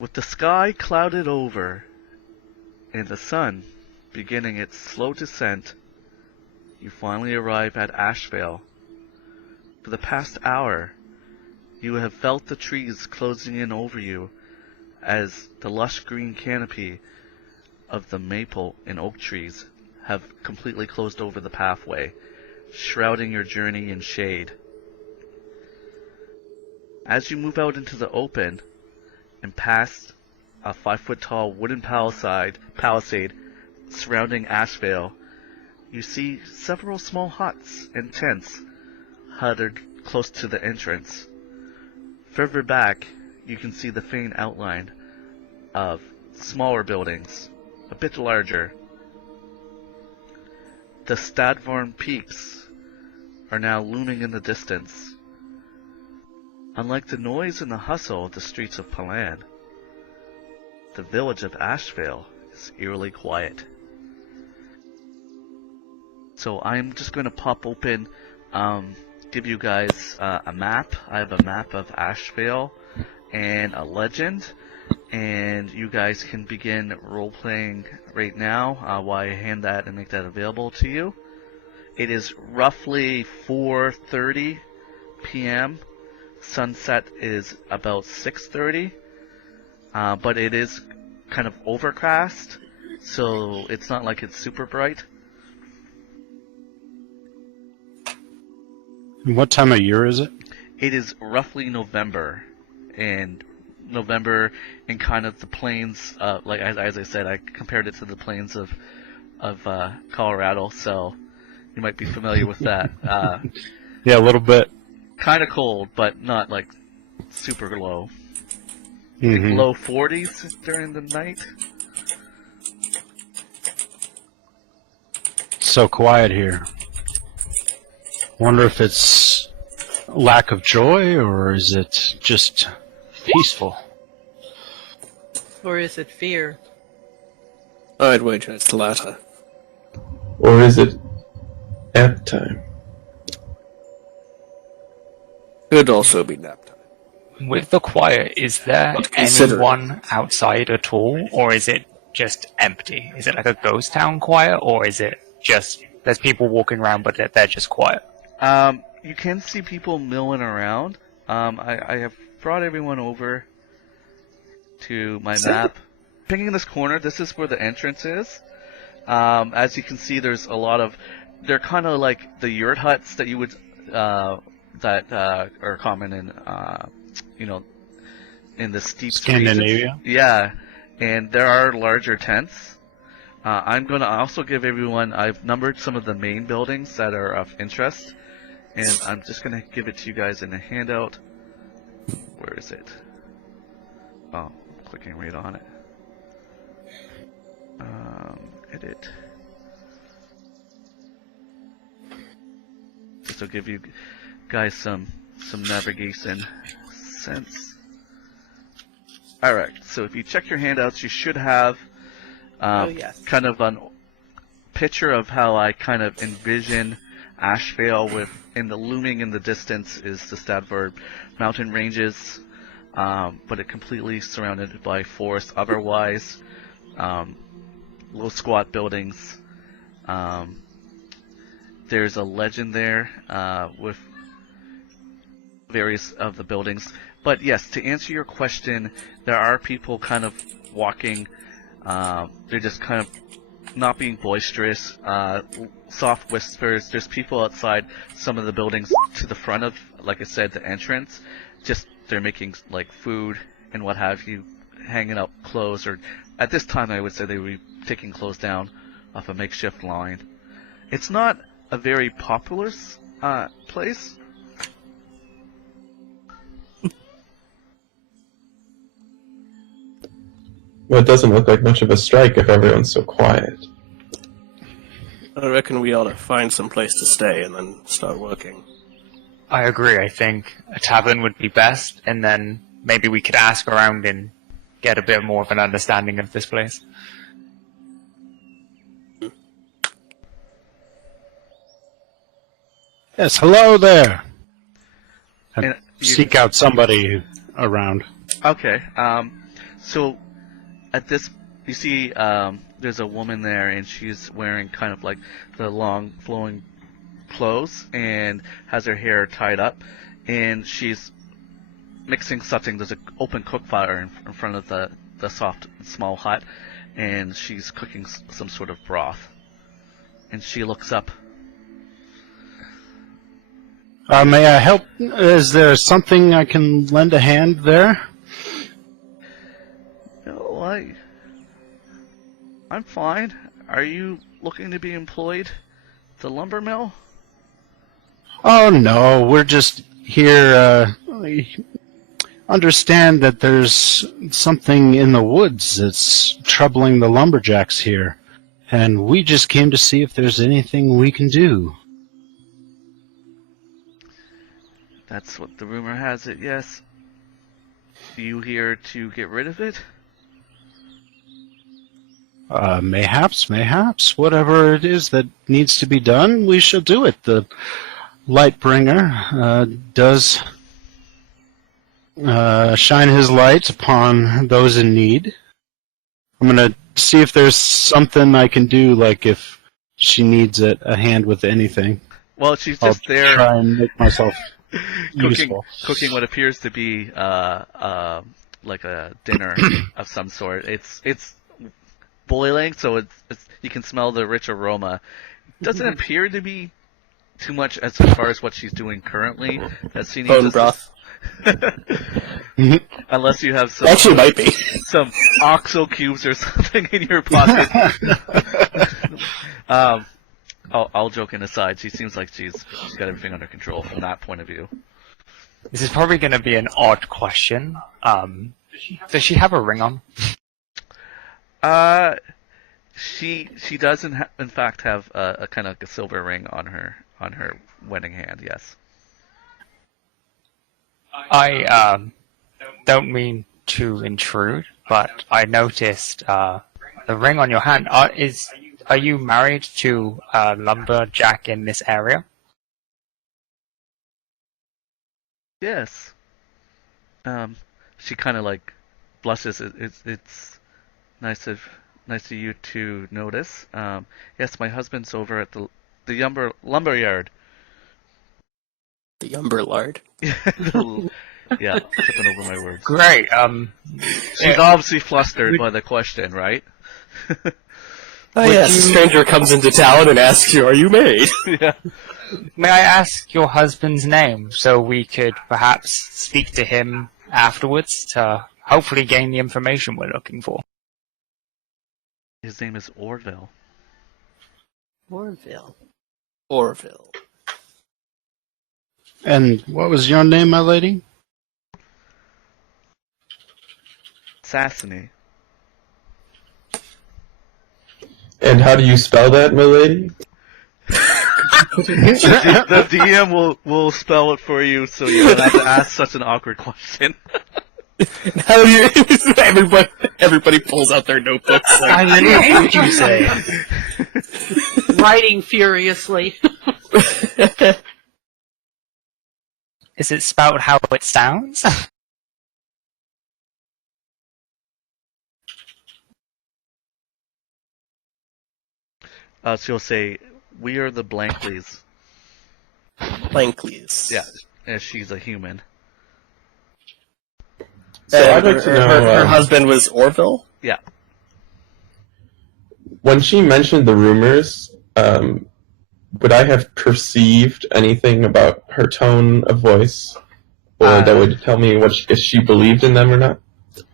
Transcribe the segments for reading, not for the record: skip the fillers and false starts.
With the sky clouded over and the sun beginning its slow descent, you finally arrive at Ashvale. For the past hour, you have felt the trees closing in over you as the lush green canopy of the maple and oak trees have completely closed over the pathway, shrouding your journey in shade. As you move out into the open and past a 5-foot-tall wooden palisade surrounding Ashvale, you see several small huts and tents huddled close to the entrance. Further back, you can see the faint outline of smaller buildings, a bit larger. The Stadvorn peaks are now looming in the distance. Unlike the noise and the hustle of the streets of Palan, the village of Ashvale is eerily quiet. So I'm just going to pop open, give you guys a map. I have a map of Ashvale and a legend, and you guys can begin role-playing right now while I hand that and make that available to you. It is roughly 4:30 p.m. Sunset is about 6:30, but it is kind of overcast, so it's not like it's super bright. And what time of year is it? It is roughly November, and kind of the plains, like as I said, I compared it to the plains of Colorado, so you might be familiar with that. Yeah, a little bit. Kind of cold, but not like super low. Mm-hmm. Like low 40s during the night. So quiet here. Wonder if it's lack of joy, or is it just peaceful? Or is it fear? I'd wager it's the latter. Or is it nap time? Could also be nap time. With the quiet, is there But consider anyone outside at all, or is it just empty? Is it like a ghost town quiet, or is it just there's people walking around but they're just quiet? You can see people milling around. I have brought everyone over to my map. Picking this corner, this is where the entrance is. As you can see, there's a lot of... They're kind of like the yurt huts that you would... that are common in, in the steep Scandinavia? regions. Yeah, and there are larger tents. I'm going to also give everyone... I've numbered some of the main buildings that are of interest. And I'm just going to give it to you guys in a handout. Where is it? Oh, I'm clicking right on it. Edit. This will give you guys some navigation sense. Alright, so if you check your handouts, you should have kind of a picture of how I kind of envision Ashvale with, in the looming in the distance is the Stadvorn mountain ranges, but it completely surrounded by forest otherwise. Low squat buildings. There's a legend there with various of the buildings. But yes, to answer your question, there are people kind of walking. They're just kind of not being boisterous. Soft whispers. There's people outside some of the buildings to the front of, like I said, the entrance. Just they're making like food and what have you, hanging up clothes, or at this time I would say they would be taking clothes down off a makeshift line. It's not a very populous place. Well, it doesn't look like much of a strike if everyone's so quiet. I reckon we ought to find some place to stay and then start working. I agree. I think a tavern would be best, and then maybe we could ask around and get a bit more of an understanding of this place. Yes, hello there. And Seek out somebody around. Okay. So at this, you see, there's a woman there, and she's wearing kind of like the long flowing clothes and has her hair tied up, and she's mixing something. There's an open cook fire in front of the soft small hut, and she's cooking some sort of broth. And she looks up. May I help? Is there something I can lend a hand there? No, I'm fine. Are you looking to be employed at the lumber mill? Oh no, we're just here. Understand that there's something in the woods that's troubling the lumberjacks here, and we just came to see if there's anything we can do. That's what the rumor has it, yes. Are you here to get rid of it? Mayhaps. Whatever it is that needs to be done, we shall do it. The Lightbringer does shine his light upon those in need. I'm going to see if there's something I can do, like if she needs a hand with anything. Well, she's just I'll there try and make myself useful. cooking what appears to be like a dinner of some sort. It's boiling, so it's you can smell the rich aroma. Doesn't appear to be too much as far as what she's doing currently. As she needs Bone broth. Unless you have some Actually, might be. some oxo cubes or something in your pocket. All joking aside, she seems like she's got everything under control from that point of view. This is probably going to be an odd question. Does she have a ring on? She does in fact have a kind of like a silver ring on her wedding hand. Yes. I don't mean to intrude, but I noticed the ring on your hand. Are you married to a lumberjack in this area? Yes. She kind of like blushes. It's nice of you to notice. Yes, my husband's over at the lumber yard. The Umberlard. Yeah, tripping over my words. Great. She's obviously flustered by the question, right? Oh yes, a stranger comes into town and asks you, "Are you married?" Yeah. May I ask your husband's name so we could perhaps speak to him afterwards to hopefully gain the information we're looking for? His name is Orville. Orville. Orville. And what was your name, my lady? Sassany. And how do you spell that, my lady? The DM will spell it for you, so you don't have to ask such an awkward question. How do you? Everybody pulls out their notebooks. Like, What did you say? Writing furiously. Is it spelled how it sounds? She'll say, "We are the Blankleys." Blankleys. Yeah, and she's a human. So I'd like to know, her husband was Orville? Yeah. when she mentioned the rumors, would I have perceived anything about her tone of voice, or that would tell me if she believed in them or not?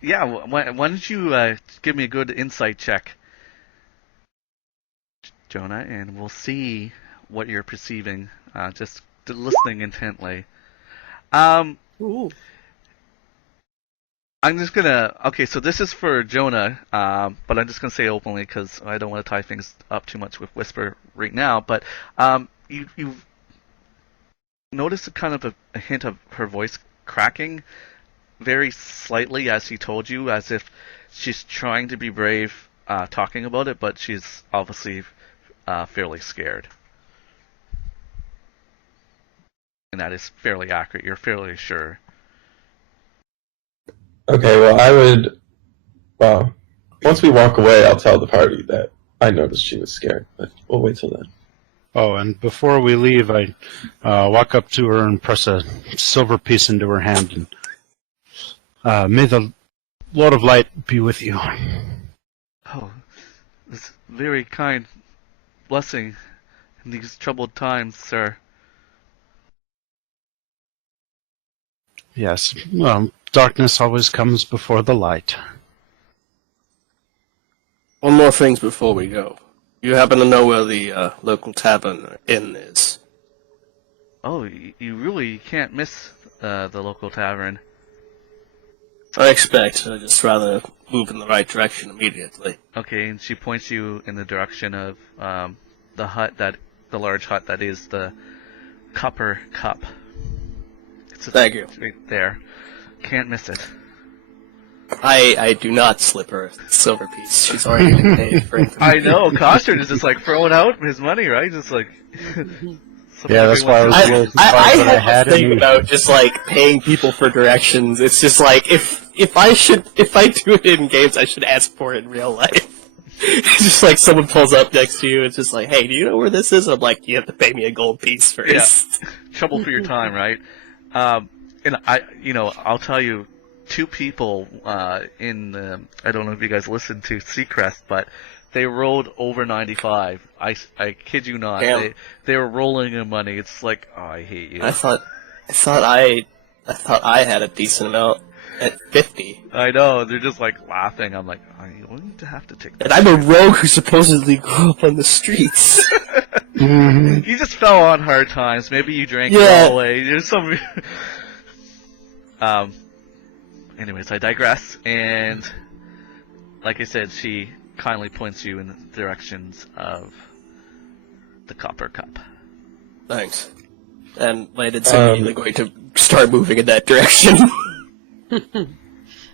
Yeah, why don't you give me a good insight check, Jonna, and we'll see what you're perceiving, just listening intently. Ooh. I'm just gonna... Okay, so this is for Jonna, but I'm just gonna say openly because I don't want to tie things up too much with Whisper right now, but you've noticed a kind of a hint of her voice cracking very slightly as she told you, as if she's trying to be brave talking about it, but she's obviously fairly scared. And that is fairly accurate. You're fairly sure. Okay, well, I would Well, once we walk away, I'll tell the party that I noticed she was scared, but we'll wait till then. Oh, and before we leave, I walk up to her and press a silver piece into her hand. And may the Lord of Light be with you. Oh, this very kind blessing in these troubled times, sir. Yes, darkness always comes before the light. One more thing before we go. You happen to know where the local tavern or inn is? Oh, you really can't miss the local tavern. I expect. I'd just rather move in the right direction immediately. Okay, and she points you in the direction of the large hut that is the Copper Cup. Thank you. It's right there. Can't miss it. I do not slip her a silver piece. She's already been paid for it. I know, Costren is just like throwing out his money, right? Just like. Yeah, that's why I was a little surprised I that I had had to think any. about just like paying people for directions. It's just like if I do it in games, I should ask for it in real life. It's just like someone pulls up next to you. It's just like, hey, do you know where this is? I'm like, you have to pay me a gold piece first. Yeah. Trouble for your time, right? And I'll tell you, two people I don't know if you guys listened to Seacrest, but they rolled over 95. I kid you not. Damn. They were rolling in money. It's like, oh, I hate you. I thought I had a decent amount at 50. I know. They're just like laughing. I'm like, I'm going to have to take that. And I'm a rogue who supposedly grew up on the streets. You just fell on hard times. Maybe you drank it Yeah. all away. There's some. Anyways, I digress. And like I said, she kindly points you in the directions of the Copper Cup. Thanks. And Landon's immediately going to start moving in that direction.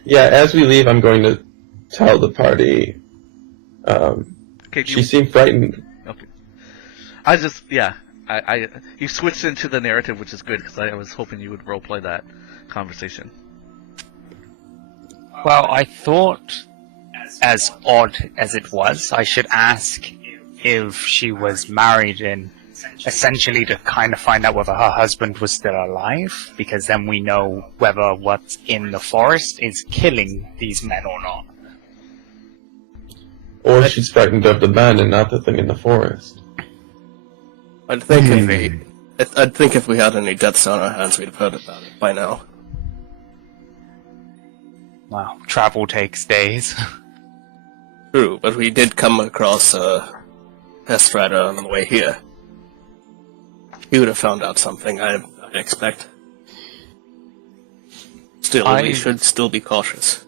Yeah, as we leave, I'm going to tell the party. Okay, She seemed frightened. Okay. You switched into the narrative, which is good because I was hoping you would roleplay that conversation. Well, I thought, as odd as it was, I should ask if she was married and essentially to kind of find out whether her husband was still alive, because then we know whether what's in the forest is killing these men or not. Or she's frightened of the men and not the thing in the forest. I'd think if we had any deaths on our hands, we'd have heard about it by now. Wow, travel takes days. True, but we did come across a pest rider on the way here. He would have found out something, I expect. Still, we should still be cautious.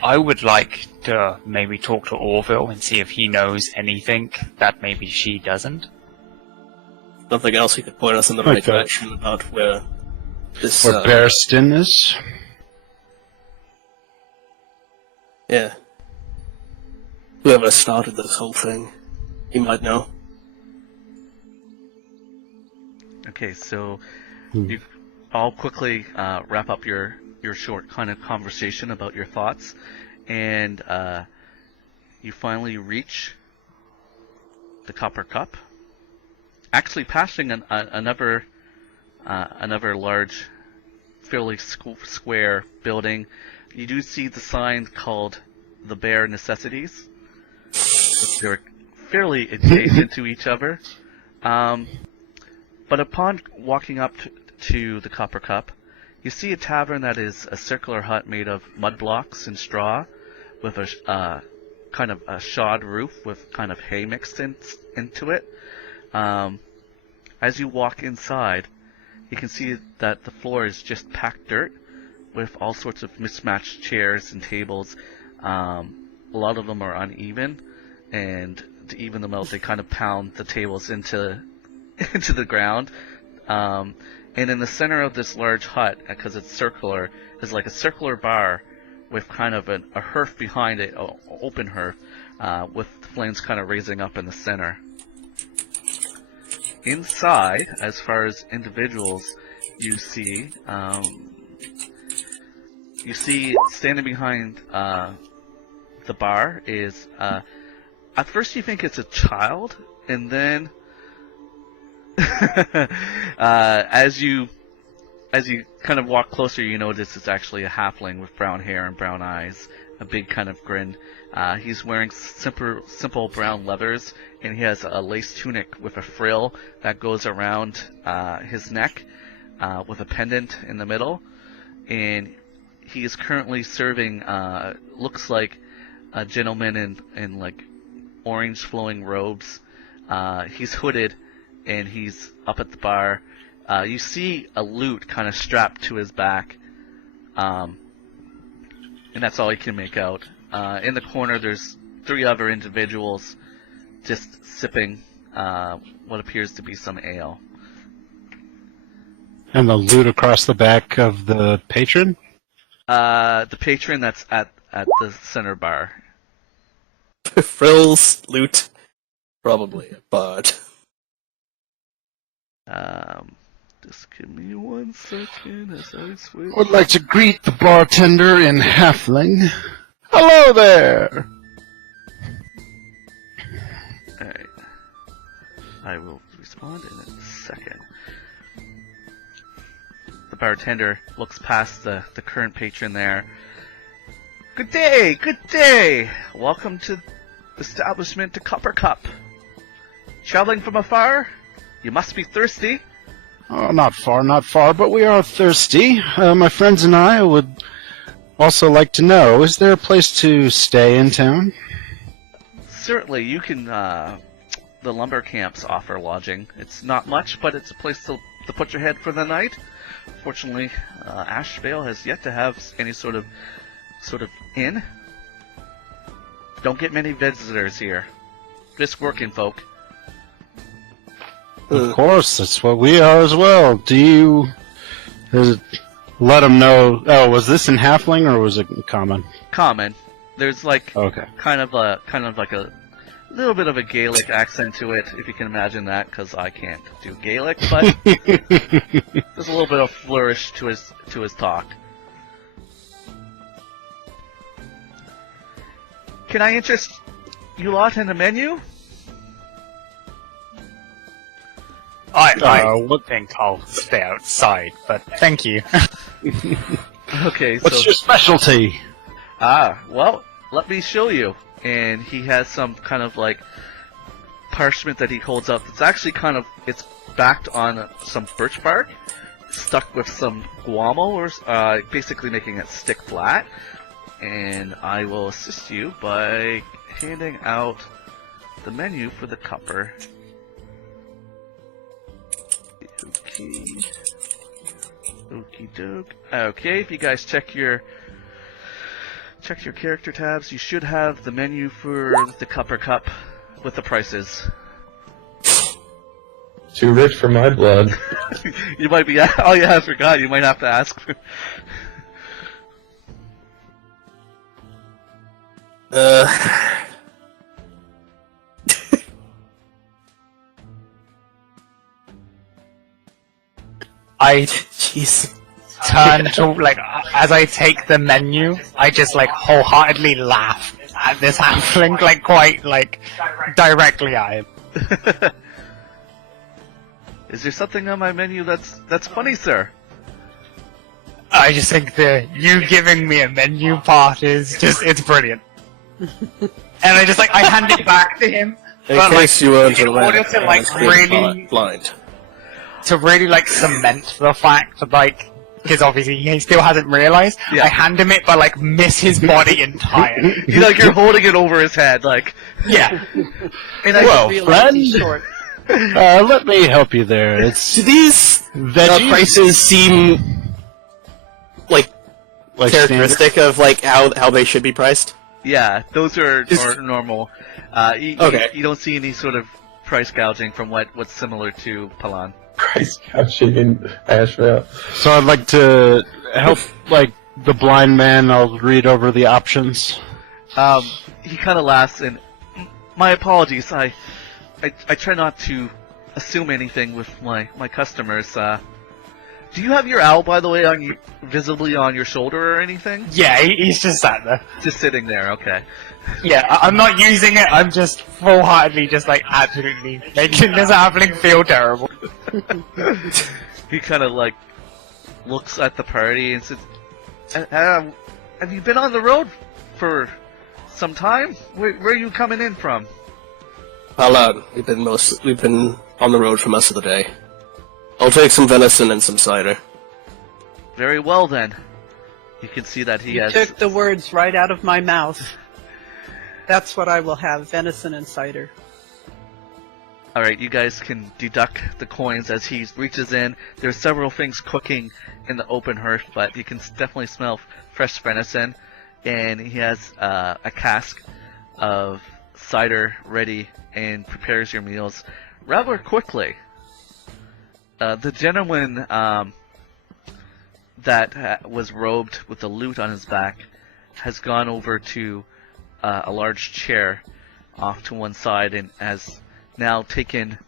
I would like to maybe talk to Orville and see if he knows anything that maybe she doesn't. Nothing else he could point us in the right Okay. direction about where this... Where Bearston is? Yeah. Whoever started this whole thing, he might know. Okay, so you all quickly wrap up your short kind of conversation about your thoughts, and you finally reach the Copper Cup. Actually, passing another large, fairly square building, you do see the sign called the Bare Necessities. They're fairly adjacent to each other. But upon walking up to the Copper Cup, you see a tavern that is a circular hut made of mud blocks and straw, with a kind of a shod roof with kind of hay mixed into it. As you walk inside, you can see that the floor is just packed dirt, with all sorts of mismatched chairs and tables. A lot of them are uneven, and to even them out, they kind of pound the tables into the ground. And in the center of this large hut, because it's circular, is like a circular bar with kind of a hearth behind it, an open hearth, with flames kind of raising up in the center. Inside, as far as individuals, you see standing behind the bar is, at first you think it's a child, and then as you kind of walk closer, you notice it's actually a halfling with brown hair and brown eyes, a big kind of grin. He's wearing simple brown leathers, and he has a lace tunic with a frill that goes around his neck, with a pendant in the middle. And he is currently serving, looks like a gentleman in like orange flowing robes. He's hooded, and he's up at the bar. You see a lute kind of strapped to his back, and that's all you can make out. In the corner, there's 3 other individuals just sipping what appears to be some ale. And the loot across the back of the patron? The patron that's at the center bar. Frills, loot, probably a bud. Just give me 1 second as I switch. Would like to greet the bartender in Halfling. Hello there! Alright. I will respond in a second. The bartender looks past the current patron there. Good day! Good day! Welcome to establishment to Copper Cup. Traveling from afar? You must be thirsty. Oh, not far, but we are thirsty. My friends and I would also like to know, is there a place to stay in town? Certainly, you can, the lumber camps offer lodging. It's not much, but it's a place to put your head for the night. Fortunately, Ashvale has yet to have any sort of inn. Don't get many visitors here. Just working folk. Of course, that's what we are as well. Let them know? Oh, was this in Halfling or was it common? Common. There's like Okay. kind of like a little bit of a Gaelic accent to it, if you can imagine that, because I can't do Gaelic, but there's a little bit of flourish to his talk. Can I interest you lot in the menu? I would think I'll stay outside, but thank you. Okay, What's your specialty? Well, let me show you. And he has some kind of like parchment that he holds up. It's actually it's backed on some birch bark, stuck with some guamo, or basically making it stick flat. And I will assist you by handing out the menu for the copper. Okay. Okie doke. Okay, if you guys check your character tabs, you should have the menu for the Copper Cup with the prices. Too rich for my blood. You might be. Oh yeah, I forgot. You might have to ask for. Jeez. Turn to, like, as I take the menu, I just, like, wholeheartedly laugh at this halfling, like, quite, like, directly at him. Is there something on my menu that's funny, sir? I just think you giving me a menu part is just, it's brilliant. And I just, like, I hand it back to him. In but, case like, you weren't in aware, order to, like, I was really, blind. to really, like, cement the fact that, like, because obviously he still hasn't realized, Yeah. I hand him it but, like, miss his body entirely. You're holding it over his head, like. Yeah. And I Well, Realize he's friend, short. let me help you there. It's Do these veggies, prices seem like like characteristic of like how they should be priced? Yeah, those are normal. Okay. You don't see any sort of price gouging from what's similar to Palan. Price gouging in Ashvale. So I'd like to help, like, the blind man. I'll read over the options. He kind of laughs and, my apologies. I try not to assume anything with my customers. Do you have your owl, by the way, visibly on your shoulder or anything? Yeah, he's just sat there. Just sitting there. Okay. Yeah, I'm not using it. I'm just full-heartedly just like absolutely making this halfling feel terrible. He kind of like looks at the party and says, "Have you been on the road for some time? Where are you coming in from?" Well, we've been on the road for most of the day. I'll take some venison and some cider. Very well then. You can see that he You has. took the words right out of my mouth. That's what I will have, venison and cider. Alright, you guys can deduct the coins as he reaches in. There's several things cooking in the open hearth, but you can definitely smell fresh venison. And he has a cask of cider ready and prepares your meals rather quickly. The gentleman that was robed with the loot on his back has gone over to a large chair off to one side and has now taken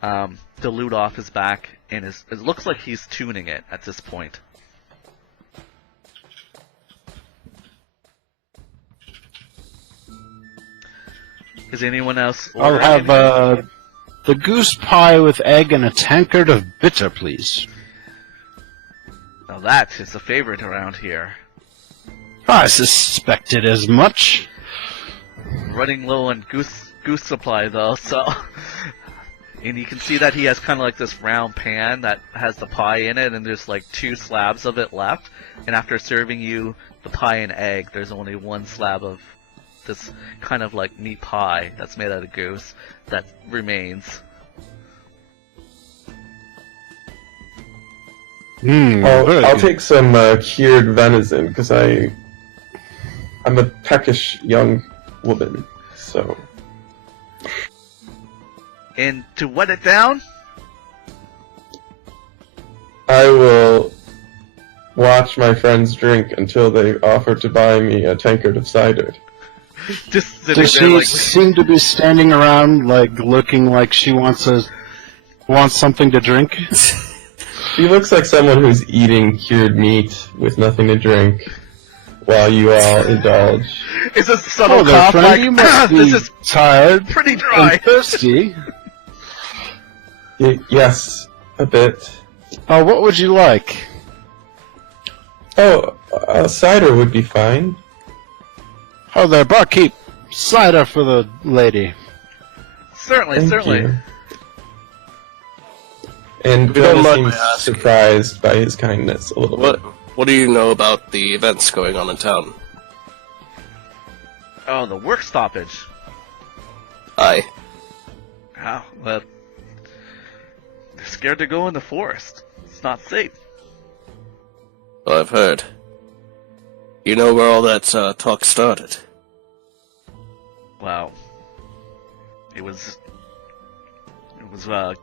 the loot off his back, and it looks like he's tuning it at this point. Is anyone else I'll ordering have anything? the goose pie with egg and a tankard of bitter, please. Now that is a favorite around here. I suspected as much. Running low on goose supply though, so and you can see that he has kind of like this round pan that has the pie in it, and there's like 2 slabs of it left. And after serving you the pie and egg, there's only 1 slab of this kind of like meat pie that's made out of goose that remains. I'll take some cured venison because I'm a peckish young woman, so. And to wet it down, I will watch my friends drink until they offer to buy me a tankard of cider. just sitting Does there she like seem to be standing around, like, looking like she wants something to drink? She looks like someone who's eating cured meat with nothing to drink while you all indulge. it's a subtle Oh, there, cough friend, like you must be this is tired pretty dry. and thirsty. Yes, a bit. Oh, what would you like? Oh, cider would be fine. Oh, there, barkeep. Cider for the lady. Certainly, Thank certainly. you. And If you don't Jonna mind my seems asking. surprised by his kindness a little bit. What do you know about the events going on in town? Oh, the work stoppage. Aye. Oh, well, they're scared to go in the forest. It's not safe. Well, I've heard. You know where all that talk started? Wow. It was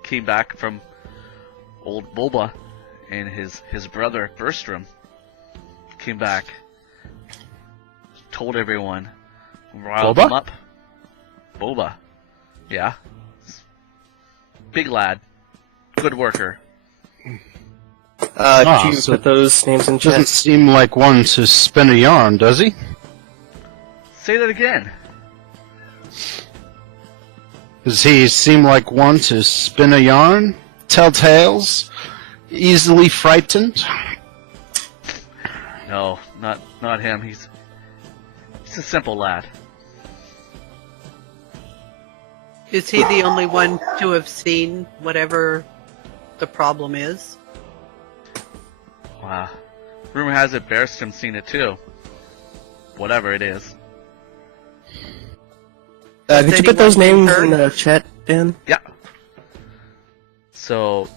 came back from old Boba and his brother Berstrom came back, told everyone, riled Boba? them up. Boba. Yeah. Big lad. Good worker. Did you so put those names in Doesn't chat? seem like one to spin a yarn, does he? Say that again. Does he seem like one to spin a yarn? Tell tales? Easily frightened? No, not him. He's a simple lad. Is he the only one to have seen whatever the problem is? Wow. Rumor has it Berstrom's seen it too. Whatever it is. Could you put those anyone names heard? in the chat, Dan? Yeah. So,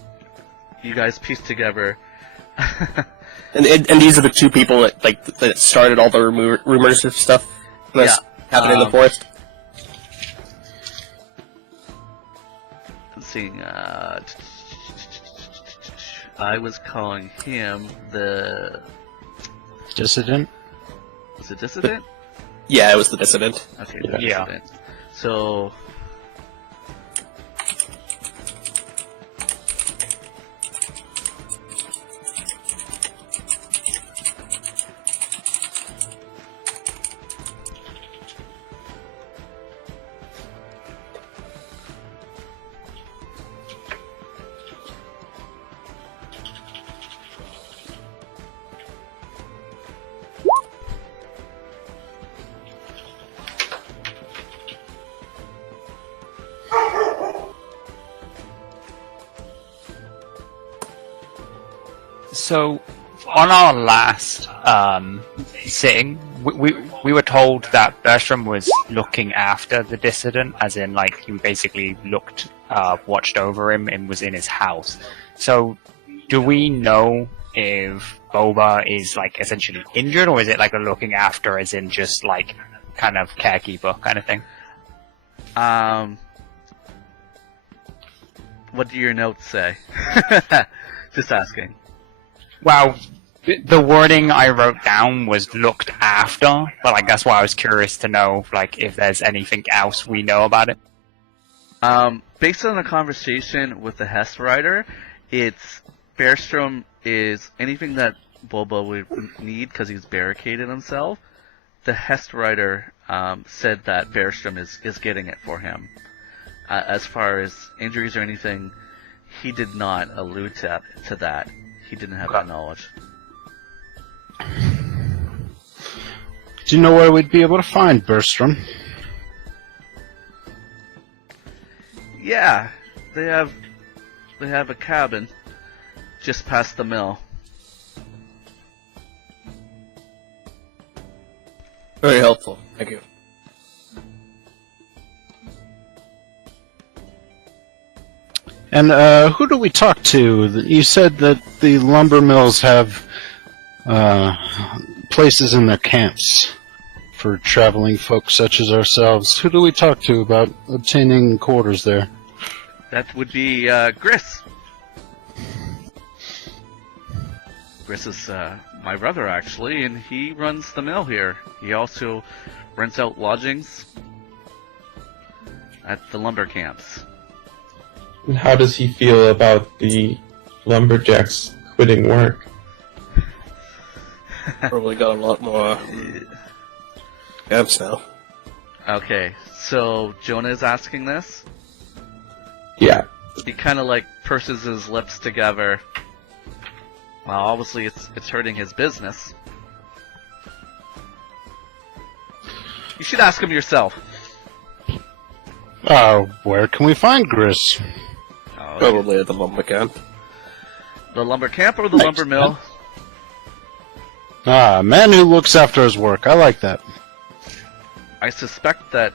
you guys piece together. And these are the 2 people that started all the rumors of stuff that's happening in the forest. Seeing, I was calling him the. Dissident? Was it dissident? Yeah, it was the dissident. Okay, Yeah. dissident. So. So, on our last sitting, we were told that Bertram was looking after the dissident, as in, like, he basically watched over him and was in his house. So, do we know if Boba is, like, essentially injured, or is it, like, a looking after, as in just, like, kind of carekeeper kind of thing? What do your notes say? Just asking. Well, the wording I wrote down was looked after, but like that's why I was curious to know, like, if there's anything else we know about it. Based on the conversation with the Hest Rider, it's Bertram is anything that Boba would need because he's barricaded himself. The Hest Rider said that Bertram is getting it for him. As far as injuries or anything, he did not allude to that. He didn't have that knowledge. Do you know where we'd be able to find Bertram? Yeah, they have a cabin just past the mill. Very helpful. Thank you. And who do we talk to? You said that the lumber mills have places in their camps for traveling folks such as ourselves. Who do we talk to about obtaining quarters there? That would be Gris. Gris is my brother, actually, and he runs the mill here. He also rents out lodgings at the lumber camps. And how does he feel about the lumberjacks quitting work? Probably got a lot more camps now. Okay, so Jonna is asking this? Yeah. He kind of like purses his lips together. Well, obviously it's hurting his business. You should ask him yourself. Where can we find Gris? Oh, Probably at the lumber camp. the lumber camp or the lumber mill? Man who looks after his work. I like that. I suspect that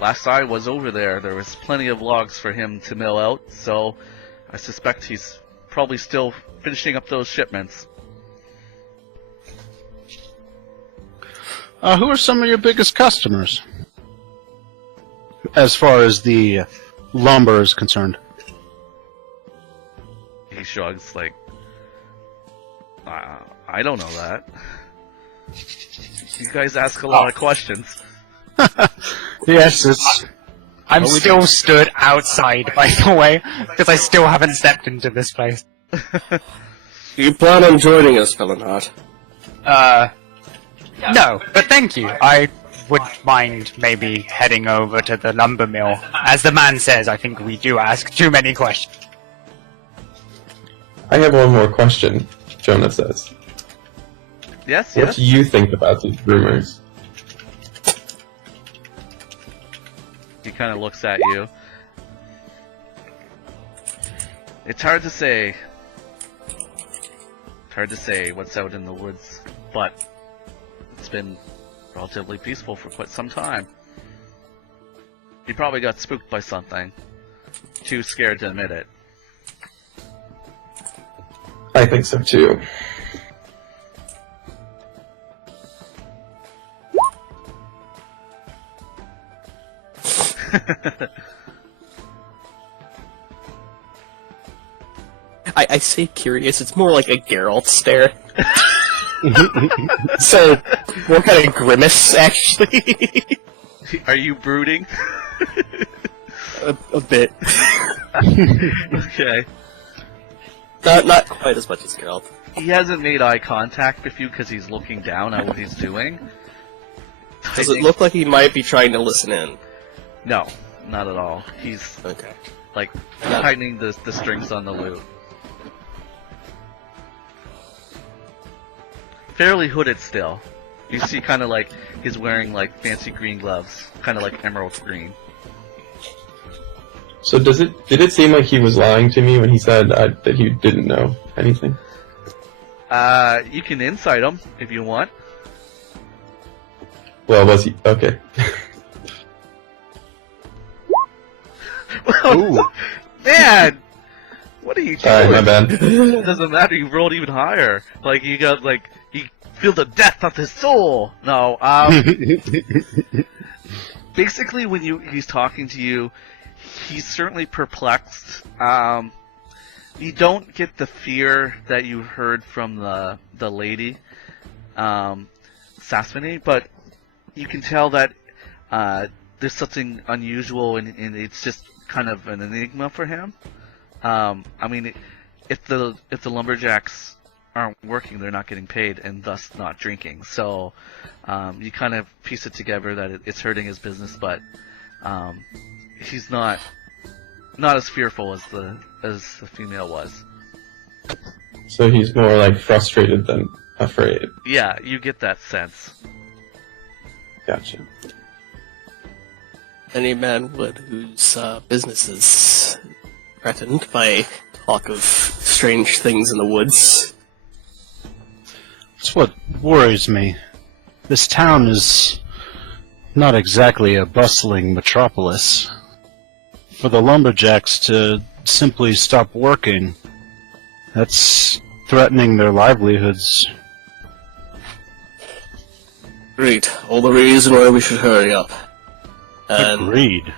last I was over there was plenty of logs for him to mill out, so I suspect he's probably still finishing up those shipments. Who are some of your biggest customers? As far as the lumber is concerned. He shrugs like, I don't know that. You guys ask a lot of questions. Yes, it's... I'm still stood outside, by the way, because I still haven't stepped into this place. You plan on joining us, Velenhardt? No, but thank you. I would mind maybe heading over to the lumber mill. As the man says, I think we do ask too many questions. I have one more question, Jonna says. Yes, What yes. do you think about these rumors? He kind of looks at you. It's hard to say. It's hard to say what's out in the woods, but it's been relatively peaceful for quite some time. He probably got spooked by something. Too scared to admit it. I think so too. I say curious, it's more like a Geralt stare. So, what kind of grimace, actually? Are you brooding? a bit. Okay. Not quite as much as Geralt. He hasn't made eye contact with you because he's looking down at what he's doing. Does it look like he might be trying to listen in? No, not at all. He's Okay. like tightening the strings on the lute. Fairly hooded still. You see kind of like he's wearing like fancy green gloves, kind of like emerald green. So did it seem like he was lying to me when he said that he didn't know anything? You can insight him if you want. Well, was he okay? Ooh. Man, what are you doing? Sorry, my bad. It doesn't matter. You rolled even higher. Like you got you feel the death of his soul. No. Basically, when he's talking to you, he's certainly perplexed. You don't get the fear that you heard from the lady, Sasmini, but you can tell that there's something unusual, and it's just kind of an enigma for him. I mean, if the lumberjacks aren't working, they're not getting paid, and thus not drinking. So you kind of piece it together that it's hurting his business, but he's not as fearful as the female was. So he's more like frustrated than afraid. Yeah, you get that sense. Gotcha. Any man would whose business is threatened by talk of strange things in the woods. That's what worries me. This town is not exactly a bustling metropolis. For the lumberjacks to simply stop working, that's threatening their livelihoods. Great. All the reason why we should hurry up. And Agreed.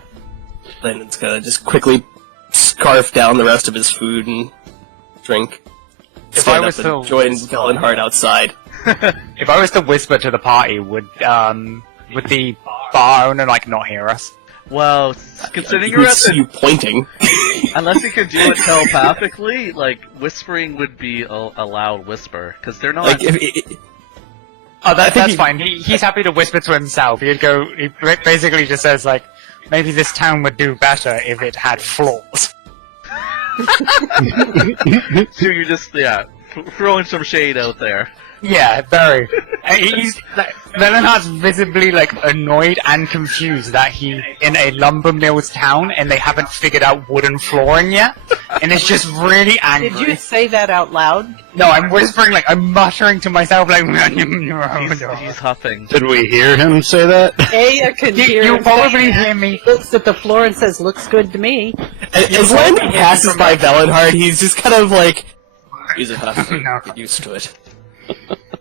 Landon's gonna just quickly scarf down the rest of his food and drink. If Stand I was up and to- join Velenhardt outside. If I was to whisper to the party, would the bar owner not hear us? Well, considering He you're would at see the, you pointing. unless you can do it telepathically, whispering would be a loud whisper because they're not. Oh, I think that's he- fine. He's happy to whisper to himself. He basically just says maybe this town would do better if it had floors. So you're just throwing some shade out there. Yeah, very. Velenhardt's visibly annoyed and confused that he's in a lumber mills town and they haven't figured out wooden flooring yet, and it's just really angry. Did you say that out loud? No, I'm whispering, I'm muttering to myself, He's huffing. Did we hear him say that? Aeya can hear you him probably saying hear that. me. Looks at the floor and says, "Looks good to me." As Landon passes by Velenhardt, he's just kind of he's a huffer. No. Get used to it.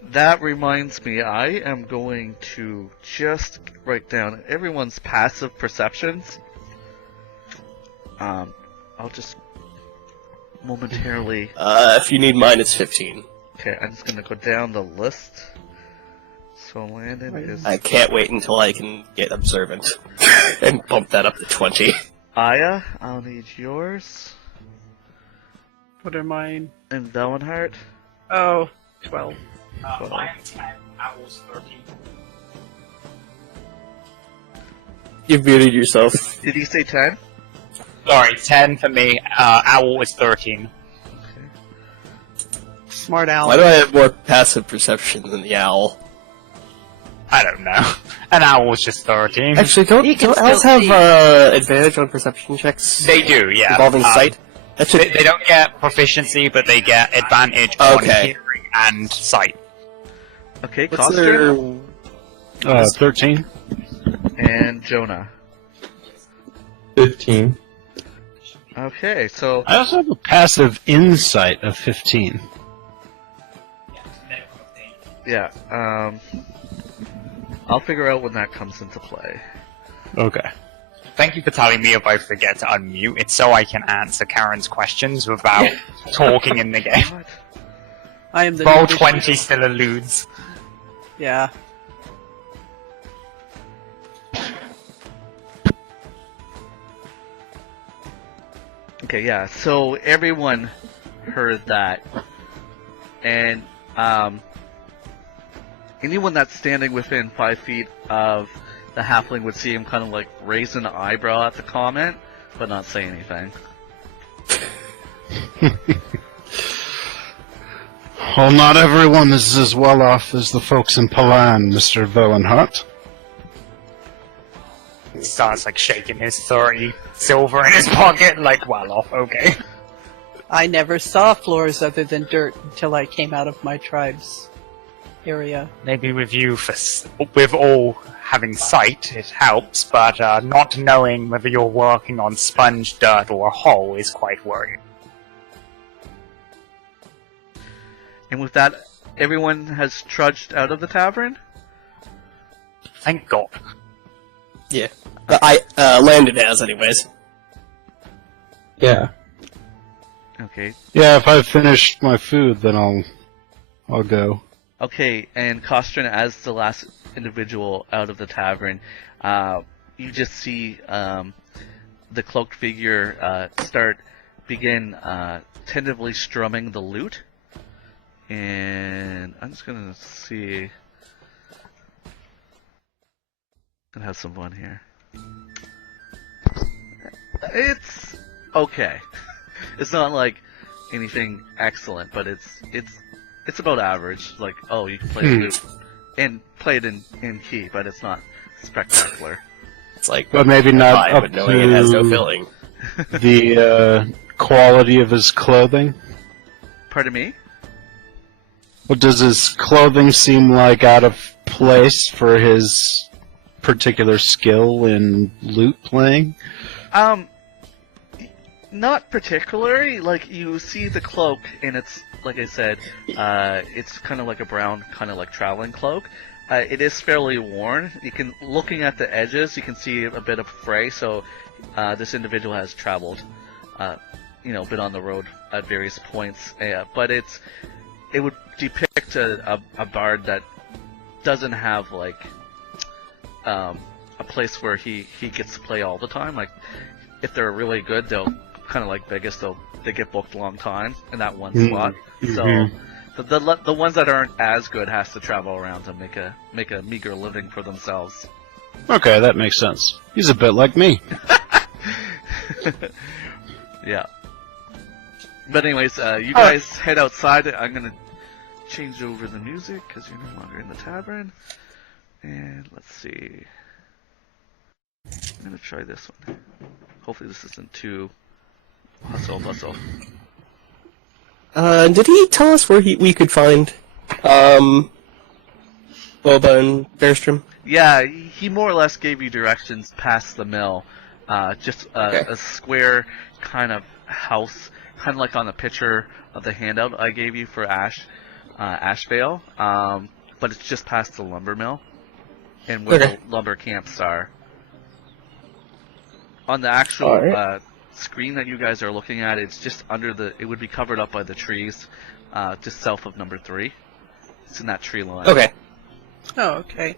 That reminds me, I am going to just write down everyone's passive perceptions. I'll just momentarily. If you need mine, it's 15. Okay, I'm just gonna go down the list. So Landon is I can't wait until I can get observant and bump that up to 20. Aeya. I'll need yours What are mine? and Velenhardt. Oh, 12. I am 10, Owl's 13. You've muted yourself. Did he say 10? Sorry, 10 for me, Owl is 13. Smart owl. Why do I have more passive perception than the owl? I don't know. An owl was just 13. Actually, He can don't owls still have see. advantage on perception checks? They do, yeah. Involving sight? That should... They don't get proficiency, but they get advantage on Okay. hearing and sight. Okay, What's Costren their... 13. and Jonna. 15. Okay, so I also have a passive insight of 15. yeah, I'll figure out when that comes into play. Okay. Thank you for telling me if I forget to unmute. It's so I can answer Karen's questions without talking in the game. What? I am the Roll new 20 still eludes. Yeah. Okay, yeah. So everyone heard that, and anyone that's standing within 5 feet of the halfling would see him kind of raise an eyebrow at the comment, but not say anything. Well, not everyone is as well off as the folks in Palan, Mr. Velenhardt. He starts shaking his 30 silver in his pocket, well off, okay. I never saw floors other than dirt until I came out of my tribe's area. Maybe with you, with all having sight, it helps, but not knowing whether you're working on sponge, dirt, or a hole is quite worrying. And with that, everyone has trudged out of the tavern? Thank God. Yeah. Landon has, anyways. Yeah. Okay. Yeah, if I've finished my food, then I'll go. Okay, and Costren, as the last individual out of the tavern, you just see the cloaked figure begin tentatively strumming the lute. And I'm just gonna see. Gonna have some fun here. It's okay. It's not like anything excellent, but it's about average. Like, oh, you can play the lute and play it in key, but it's not spectacular. It's like, But maybe not pie, up but knowing it has no to filling. the quality of his clothing. Pardon me? Well, does his clothing seem like out of place for his particular skill in lute playing? Not particularly. Like, you see the cloak, and it's, like I said, it's kind of like a brown, kind of like traveling cloak. It is fairly worn. Looking at the edges, you can see a bit of fray, so this individual has traveled, been on the road at various points. But it would depict a bard that doesn't have, like, a place where he gets to play all the time. Like, if they're really good, they'll kind of like Vegas. They get booked a long time in that one slot. So the ones that aren't as good has to travel around to make a meager living for themselves. Okay, that makes sense. He's a bit like me. Yeah. But anyways, you guys head outside. I'm gonna change over the music because you're no longer in the tavern. And let's see. I'm gonna try this one. Hopefully this isn't too hustle bustle. Did he tell us where we could find, Boba and Bearstrom? Yeah, he more or less gave you directions past the mill. Just a square kind of house, kind of like on the picture of the handout I gave you for Ashvale. But it's just past the lumber mill, and where the lumber camps are. On the actual screen that you guys are looking at, it's just under it would be covered up by the trees, just south of number 3. It's in that tree line. Okay. Oh, okay.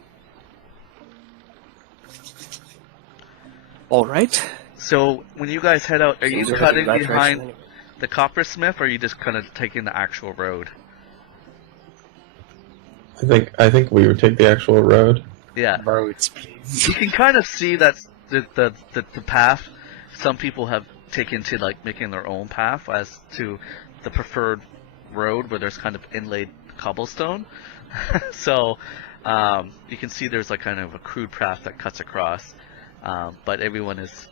Alright. So, when you guys head out, are you cutting behind the coppersmith, or are you just kind of taking the actual road? I think we would take the actual road. Yeah. Roads, please. You can kind of see that the path, some people have taken to like making their own path as to the preferred road where there's kind of inlaid cobblestone. So you can see there's like kind of a crude path that cuts across, but everyone is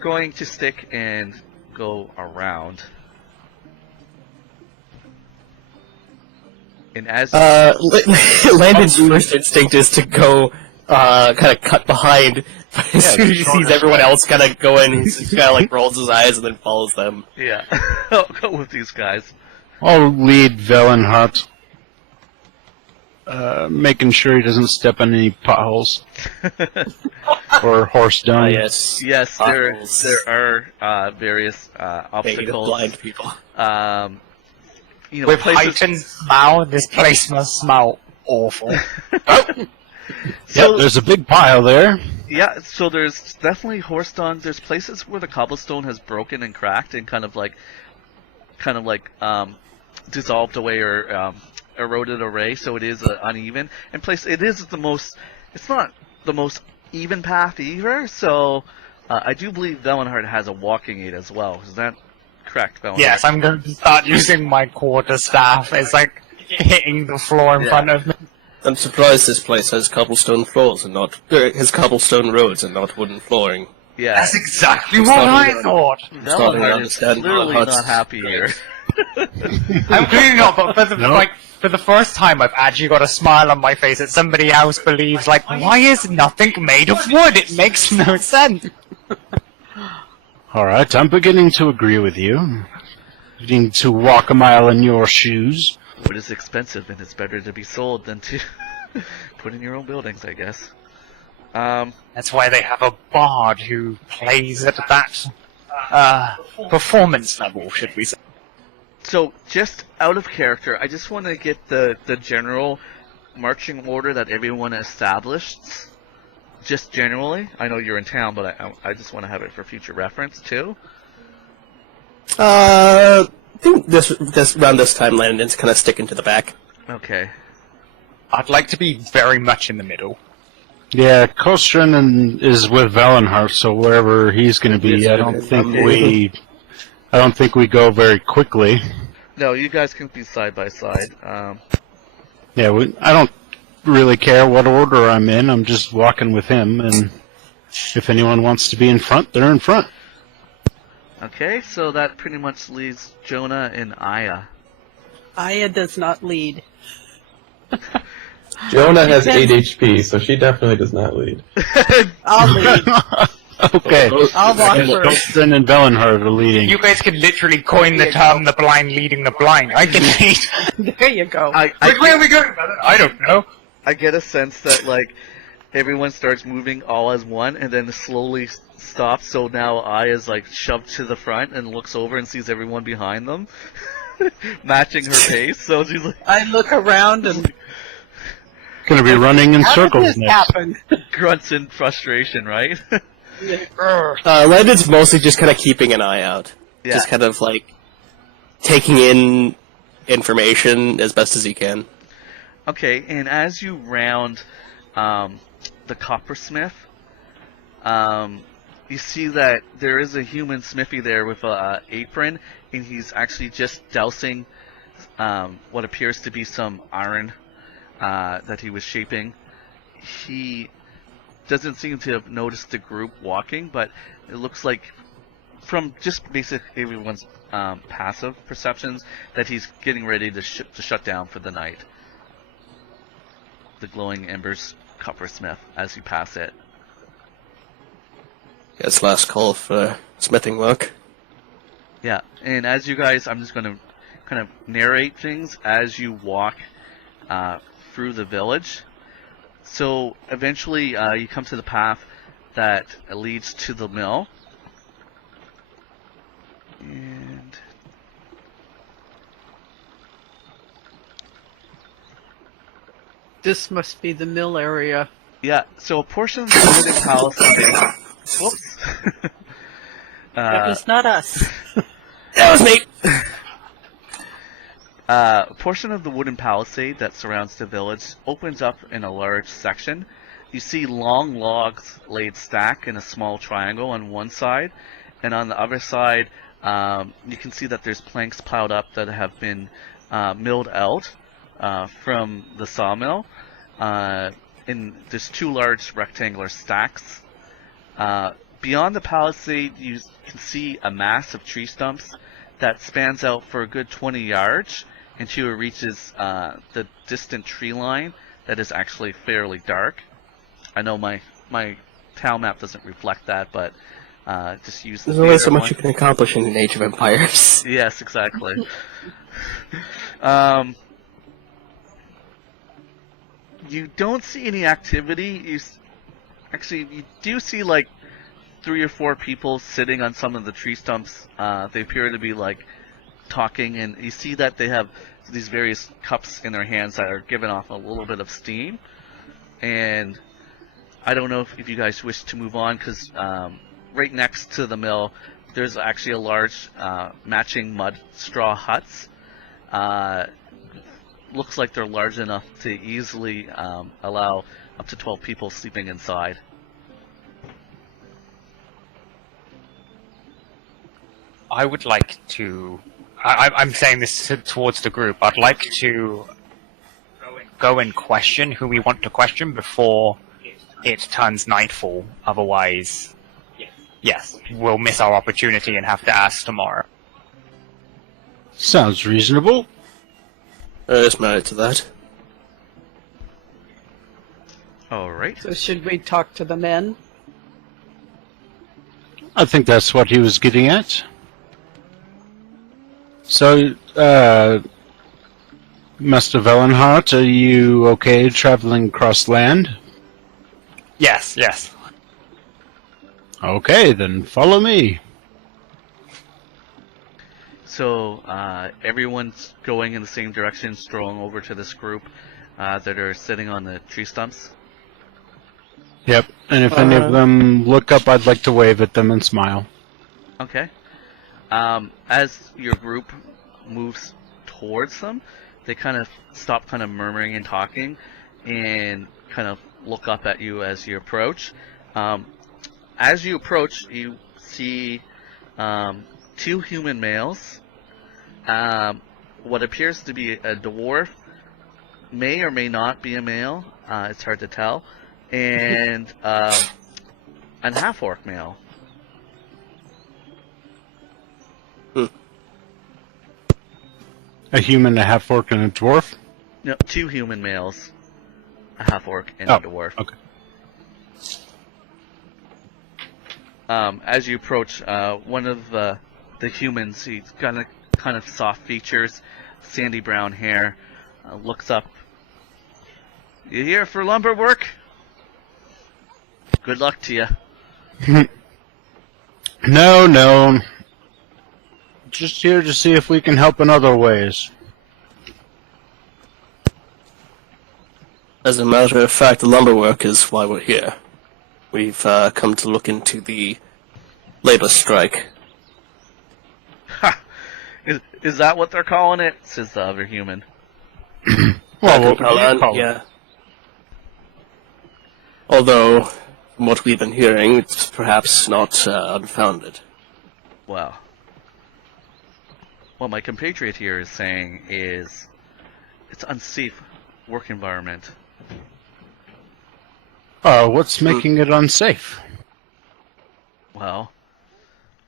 going to stick and go around. And as Landon's first instinct is to go kind of cut behind. As soon as he sees everyone else kind of going, he just kind of like rolls his eyes and then follows them. yeah, I'll go with these guys. I'll lead Velenhardt, making sure he doesn't step on any potholes or horse dung. Yes. Yes, there are various obstacles. Blind people. With heightened smell, this place must smell awful. Yep, there's a big pile there. Yeah, so there's definitely horse dung. There's places where the cobblestone has broken and cracked and kind of like dissolved away or eroded away. So it is uneven. And it's not the most even path either. So I do believe Velenhardt has a walking aid as well. Is that correct, Velenhardt? Yes, I'm going to start using my quarterstaff. It's like hitting the floor in front of me. I'm surprised this place has cobblestone floors and not has cobblestone roads and not wooden flooring. Yeah, That's exactly what starting I thought. starting to Velenhardt is understand clearly Velenhardt's not happy here. I'm cleaning up, but for the, Nope. for the first time, I've actually got a smile on my face that somebody else believes. Like, why is nothing made of wood? It makes no sense. Alright, I'm beginning to agree with you. Beginning to walk a mile in your shoes. Wood is expensive, and it's better to be sold than to put in your own buildings, I guess. That's why they have a bard who plays at that performance level, should we say? So, just out of character, I just want to get the general marching order that everyone established. Just generally. I know you're in town, but I just want to have it for future reference, too. I think this around this time, Landon's kind of sticking to the back. Okay. I'd like to be very much in the middle. Yeah, Costren is with Velenhardt, so wherever he's going to be, I don't think we go very quickly. No, you guys can be side by side. Yeah, I don't really care what order I'm in. I'm just walking with him, and if anyone wants to be in front, they're in front. Okay, so that pretty much leaves Jonna and Aeya. Aeya does not lead. Jonna has 8 HP, so she definitely does not lead. I'll lead. Okay. I'll walk first. Costren and Velenhardt are leading. You guys could literally coin the term "the blind leading the blind." I can lead. There you go. Where are we going? I don't know. I get a sense that, like, everyone starts moving all as one, and then slowly stops, so now Aeya's, like, shoved to the front and looks over and sees everyone behind them, matching her pace, so she's like, I look around and Going to be running in how circles did this next. happen? grunts in frustration, right? Landon's mostly just kind of keeping an eye out. Yeah. Just kind of, like, taking in information as best as he can. Okay, and as you round the coppersmith, you see that there is a human smithy there with an apron, and he's actually just dousing what appears to be some iron that he was shaping. He doesn't seem to have noticed the group walking, but it looks like, from just basic everyone's passive perceptions, that he's getting ready to shut down for the night. The glowing embers coppersmith as you pass it. It's last call for smithing work. Yeah, and as you guys, I'm just going to kind of narrate things as you walk through the village. So eventually you come to the path that leads to the mill. And This must be the mill area. yeah, so a portion of the wooden palisade. Whoops. It's not us. That was me! A portion of the wooden palisade that surrounds the village opens up in a large section. You see long logs laid stacked in a small triangle on one side, and on the other side, you can see that there's planks piled up that have been milled out from the sawmill. And there's two large rectangular stacks. Beyond the palisade, you can see a mass of tree stumps that spans out for a good 20 yards until it reaches the distant tree line that is actually fairly dark. I know my town map doesn't reflect that, but just use the There's only so theater much you can accomplish in Age of Empires. Yes, exactly. You don't see any activity. You do see like 3 or 4 people sitting on some of the tree stumps. They appear to be like talking, and you see that they have these various cups in their hands that are giving off a little bit of steam. And I don't know if you guys wish to move on, because right next to the mill, there's actually a large matching mud straw huts. Looks like they're large enough to easily allow up to 12 people sleeping inside. I would like to. I'm saying this towards the group. I'd like to go and question who we want to question before it turns nightfall. Otherwise, yes, we'll miss our opportunity and have to ask tomorrow. Sounds reasonable. There's merit to that. Alright. So should we talk to the men? I think that's what he was getting at. So, Master Velenhardt, are you okay traveling across land? Yes, yes. Okay, then follow me. So, everyone's going in the same direction, strolling over to this group that are sitting on the tree stumps. Yep, and if any of them look up, I'd like to wave at them and smile. Okay. As your group moves towards them, they kind of stop kind of murmuring and talking and kind of look up at you as you approach. As you approach, you see 2 human males. What appears to be a dwarf may or may not be a male. It's hard to tell. And an half-orc male. A human, a half-orc, and a dwarf? No, 2 human males, a half-orc, and a dwarf. Okay. As you approach, one of the humans, he's got a kind of soft features, sandy brown hair, looks up. You here for lumber work? Good luck to you. No. Just here to see if we can help in other ways. As a matter of fact, the lumber work is why we're here. We've come to look into the labor strike. Ha! Is that what they're calling it? Says the other human. Well, what would you yeah. Although, from what we've been hearing, it's perhaps not unfounded. Well, what my compatriot here is saying is it's unsafe work environment. What's making it unsafe? Well,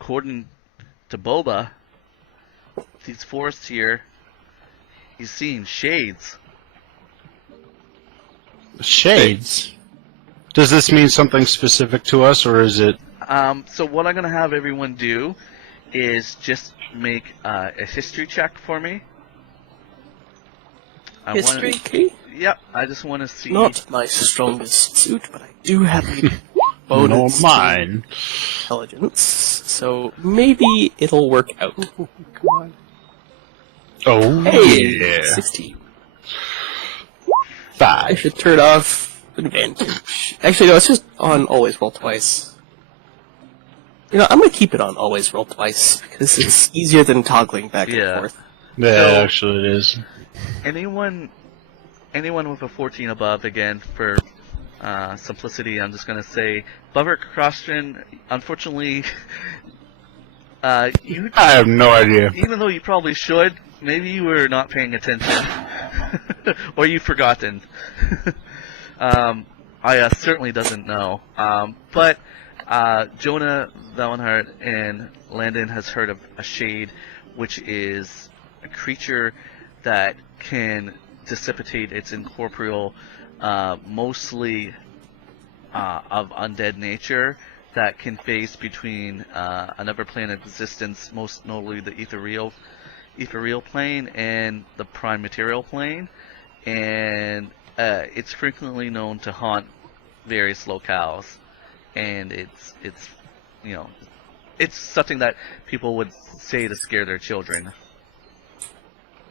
according to Boba, these forests here, he's seeing shades. Shades? Does this mean something specific to us, or is it... So what I'm going to have everyone do is just make a history check for me. History? Okay. Yep, I just want to see... Not my strongest suit, but I do have a bonus Nor mine. to intelligence, so maybe it'll work out. Oh my god. Oh, Hey, yeah. 16. 5. I should turn off advantage. Actually, no, it's just on always roll twice. You know, I'm gonna keep it on always roll twice, because it's easier than toggling back and Yeah. forth. Yeah, So- actually it is. Anyone with a 14 above, again, for simplicity, I'm just going to say, Bubber Costren, unfortunately, you, I have no idea. even though you probably should, maybe you were not paying attention. Or you've forgotten. Aeya certainly doesn't know. But Jonna, Velenhardt, and Landon has heard of a shade, which is a creature that can dissipate its incorporeal, mostly of undead nature, that can phase between another plane of existence, most notably the ethereal plane and the prime material plane, and it's frequently known to haunt various locales, and it's you know, it's something that people would say to scare their children.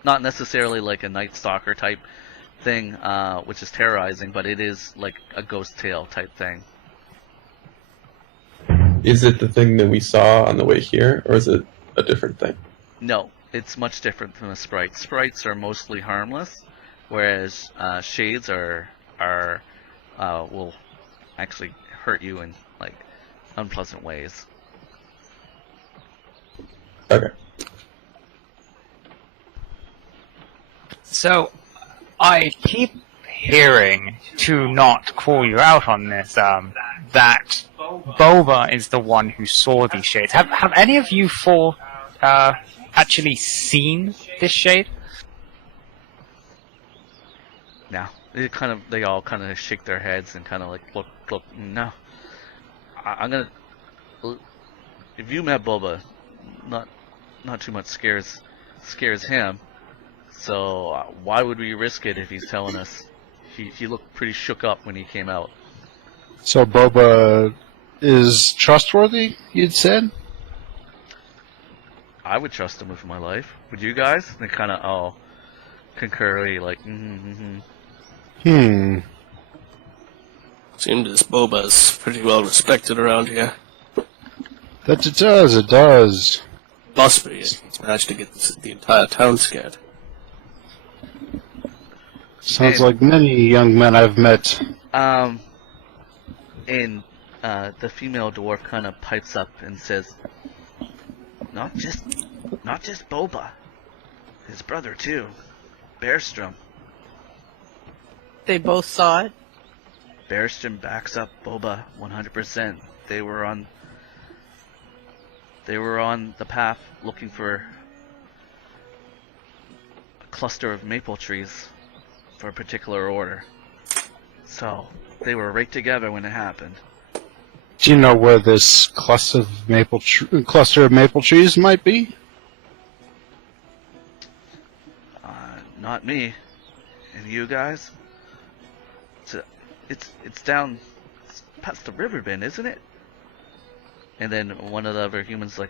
Not necessarily like a Night Stalker type thing, which is terrorizing, but it is like a ghost tale type thing. Is it the thing that we saw on the way here, or is it a different thing? No, it's much different from a sprite. Sprites are mostly harmless, whereas shades will actually hurt you in like unpleasant ways. Okay. So, I keep hearing, to not call you out on this, that Boba is the one who saw these shades. Have any of you four actually seen this shade? Now, they all kind of shake their heads and kind of like look. No, I'm gonna. If you met Boba, not too much scares him. So why would we risk it if he's telling us? He looked pretty shook up when he came out. So Boba is trustworthy, you'd said? I would trust him with my life. Would you guys? They kind of all concurrently like, Seems this Boba's pretty well respected around here. That it does. Must be. He's managed to get the entire town scared. Sounds like many young men I've met. And the female dwarf kind of pipes up and says, Not just Boba, his brother too, Bearstrom. They both saw it. Bearstrom backs up Boba 100%. They were on the path looking for a cluster of maple trees for a particular order. So they were right together when it happened. Do you know where this cluster of maple trees might be? Not me. And you guys? It's down past the river bend, isn't it? And then one of the other humans like,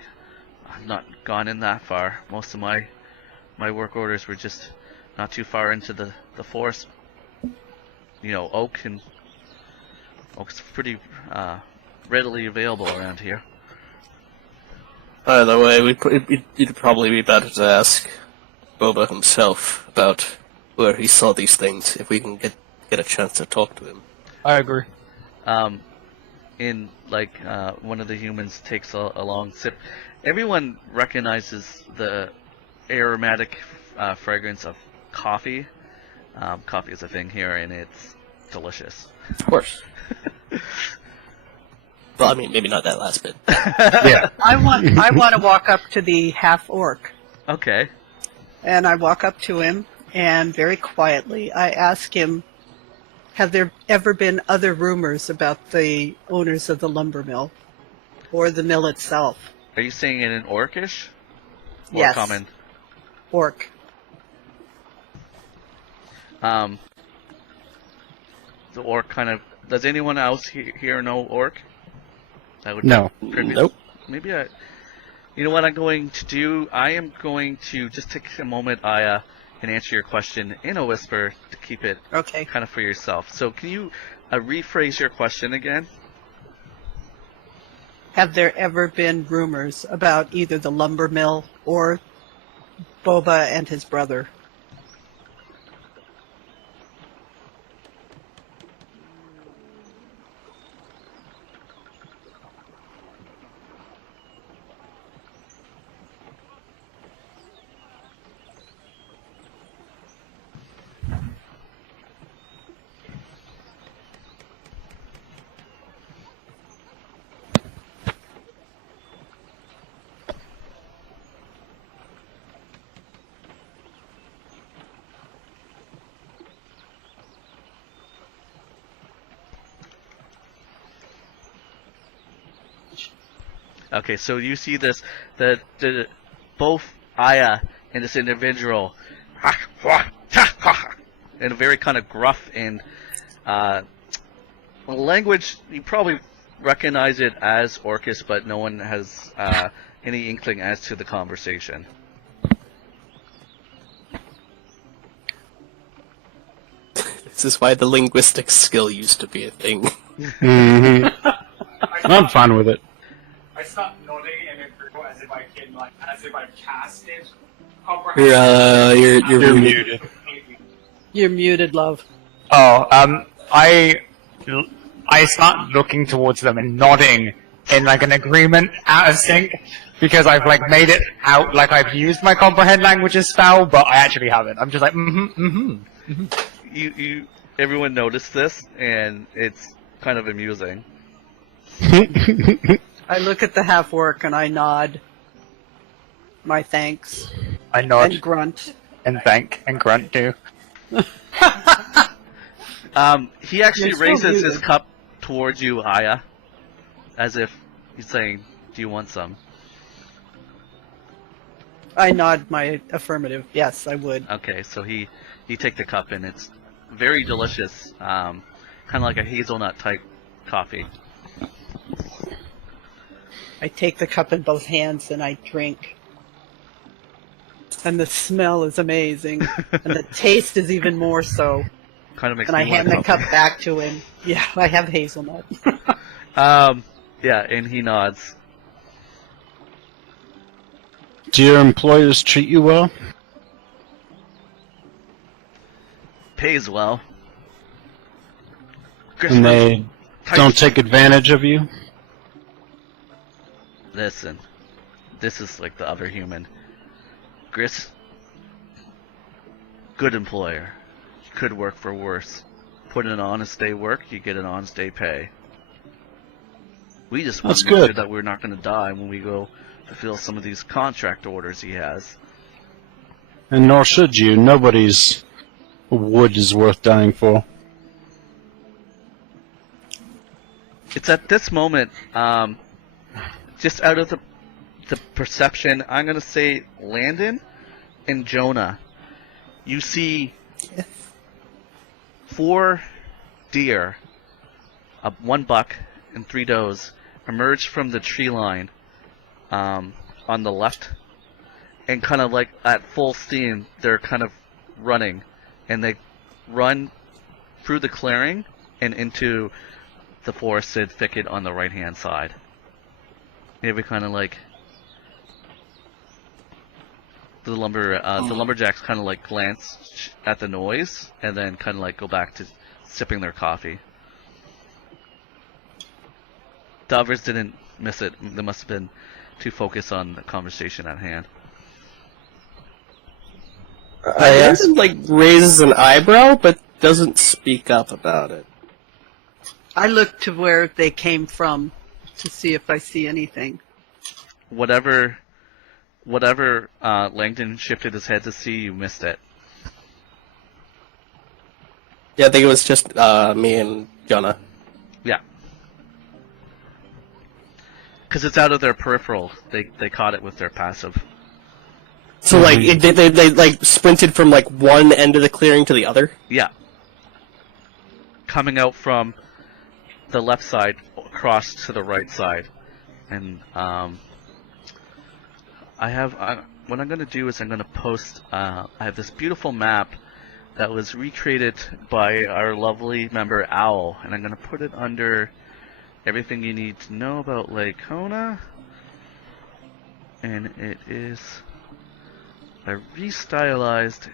I've not gone in that far. Most of my work orders were just not too far into the forest. You know, oak's pretty readily available around here. By the way, it'd probably be better to ask Boba himself about where he saw these things, if we can get a chance to talk to him. I agree. One of the humans takes a long sip. Everyone recognizes the aromatic fragrance of coffee. Coffee is a thing here, and it's delicious. Of course. Well, I mean, maybe not that last bit. Yeah. I want to walk up to the half orc, Okay. and I walk up to him, and very quietly I ask him, have there ever been other rumors about the owners of the lumber mill or the mill itself? Are you saying it in Orcish? Or Yes. common? Orc. The orc kind of. Does anyone else here know orc? That would No. be previous- Nope. Maybe I. You know what I'm going to do? I am going to just take a moment, Aeya, and answer your question in a whisper to keep it Okay. kind of for yourself. So can you rephrase your question again? Have there ever been rumors about either the lumber mill or Boba and his brother? Okay, so you see this, that both Aeya and this individual, in a very kind of gruff and language, you probably recognize it as Orcish, but no one has any inkling as to the conversation. This is why the linguistic skill used to be a thing. Mm-hmm. I'm fine with it. I start nodding and approval as if I can, as if I've casted You're muted. You're muted, love. Oh, I start looking towards them and nodding in like an agreement out of sync because I've like made it out like I've used my comprehend languages spell, but I actually haven't. I'm just like Everyone noticed this, and it's kind of amusing. I look at the half work and I nod my thanks I nod and grunt. and thank and grunt too. He actually You're so raises his muted. cup towards you, Aeya, as if he's saying, "Do you want some?" I nod my affirmative. Yes, I would. Okay, so he take the cup and it's very delicious, kind of like a hazelnut type coffee. I take the cup in both hands and I drink. And the smell is amazing. And the taste is even more so. Kind of makes And me I hand want the cup back to him. Yeah, I have hazelnut. Yeah, and he nods. Do your employers treat you well? Pays well. And they don't take advantage of you? Listen, this is like the other human. Gris, good employer. Could work for worse. Put in an honest day work, you get an honest day pay. We just want That's to make sure good. that we're not going to die when we go fulfill some of these contract orders he has. And nor should you. Nobody's wood is worth dying for. It's at this moment, just out of the perception, I'm going to say Landon and Jonna. You see 4 deer, 1 buck, and 3 does emerge from the tree line on the left, and kind of like at full steam, they're kind of running, and they run through the clearing and into the forested thicket on the right-hand side. Maybe kind of like the lumberjacks kind of like glance at the noise and then kind of like go back to sipping their coffee. The others didn't miss it. They must have been too focused on the conversation at hand. Landon, like, raises an eyebrow, but doesn't speak up about it. I look to where they came from to see if I see anything. Whatever Langdon shifted his head to see, you missed it. Yeah, I think it was just me and Jonna. Yeah. Because it's out of their peripheral. They caught it with their passive. So, like, they like sprinted from like one end of the clearing to the other. Yeah. Coming out from the left side across to the right side. And what I'm going to do is I'm going to post, I have this beautiful map that was recreated by our lovely member Owl, and I'm going to put it under everything you need to know about Laikona, and it is a restylized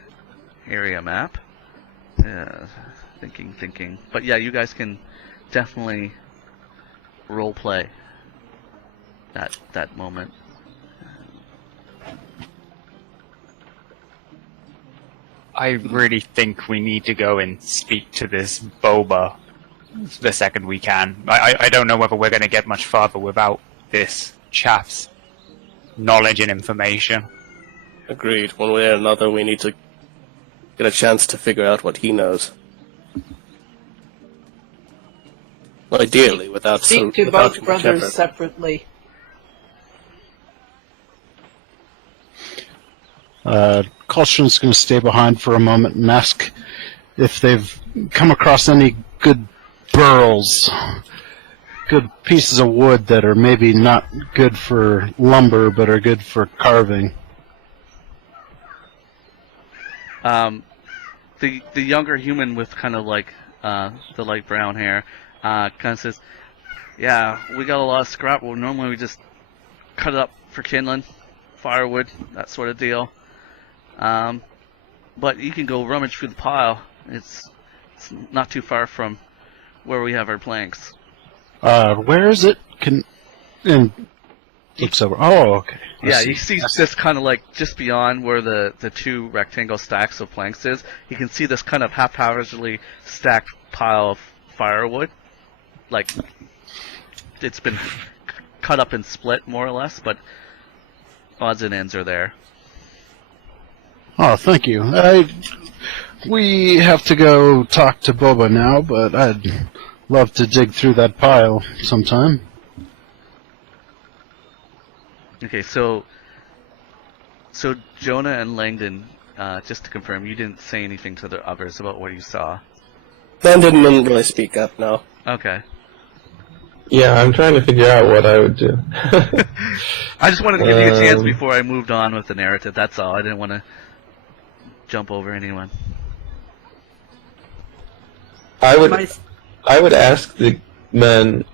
area map. Thinking. But yeah, you guys can definitely roleplay that moment. I really think we need to go and speak to this Boba the second we can. I don't know whether we're going to get much farther without this chap's knowledge and information. Agreed. One way or another, we need to get a chance to figure out what he knows. Well, ideally, without Speak to without both too much brothers effort. separately. Costren's going to stay behind for a moment and ask if they've come across any good burls, good pieces of wood that are maybe not good for lumber but are good for carving. The younger human with kind of like the light brown hair kind of says, "Yeah, we got a lot of scrap wood. Normally we just cut it up for kindling, firewood, that sort of deal. But you can go rummage through the pile. It's not too far from where we have our planks." Where is it? Looks over. Oh, okay. I Yeah, see. you see this kind of like just beyond where the 2 rectangle stacks of planks is. You can see this kind of haphazardly stacked pile of firewood, like it's been cut up and split more or less, but odds and ends are there. Oh, thank you. We have to go talk to Boba now, but I'd love to dig through that pile sometime. Okay, so Jonna and Langdon, just to confirm, you didn't say anything to the others about what you saw. Landon didn't really speak up, no. Okay. Yeah, I'm trying to figure out what I would do. I just wanted to give you a chance before I moved on with the narrative, that's all. I didn't want to jump over anyone. I would ask the men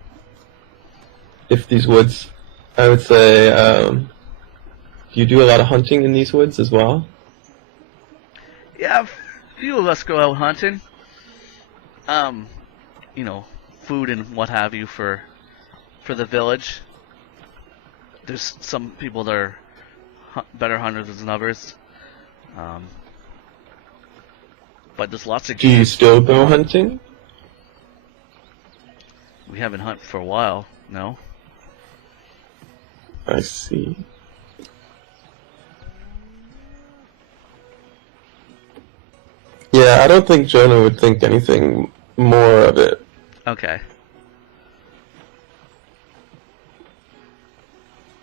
if these woods. I would say, do you do a lot of hunting in these woods as well? Yeah, a few of us go out hunting. You know, food and what have you for the village. There's some people that are better hunters than others. But there's lots of Do you still go hunting? We haven't hunted for a while, no? I see. Yeah, I don't think Jonna would think anything more of it. Okay.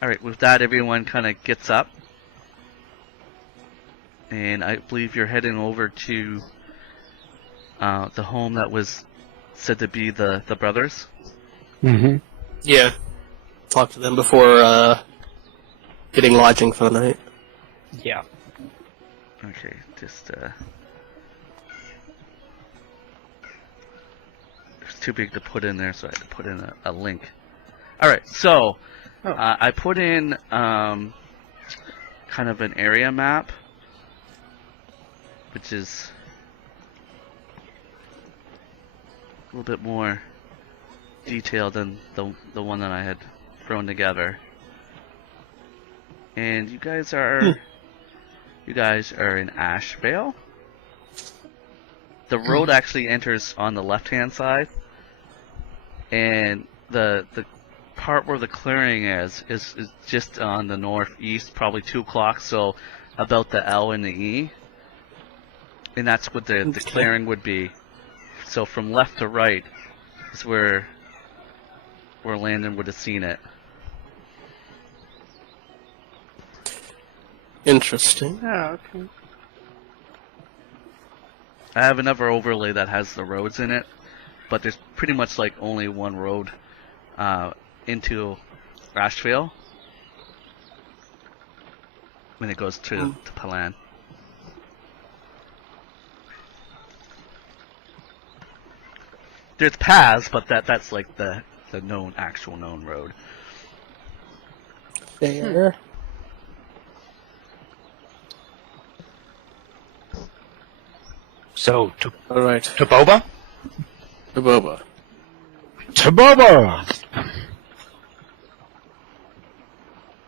Alright, with that everyone kind of gets up. And I believe you're heading over to the home that was said to be the brothers. Mm-hmm. Yeah. Talk to them before getting lodging for the night. Yeah. Okay, just it's too big to put in there, so I had to put in a link. Alright, so I put in kind of an area map, which is a little bit more detailed than the one that I had thrown together. And you guys are in Ashvale. The road actually enters on the left-hand side, and the part where the clearing is just on the northeast, probably 2 o'clock, so about the L and the E. And that's what the clearing would be. So from left to right is where Landon would have seen it. Interesting. Oh, okay. I have another overlay that has the roads in it, but there's pretty much like only one road into Ashvale when it goes to Palan. There's paths, but that's like the actual known road. Fair. So, Alright. to Boba? The Boba. To Boba!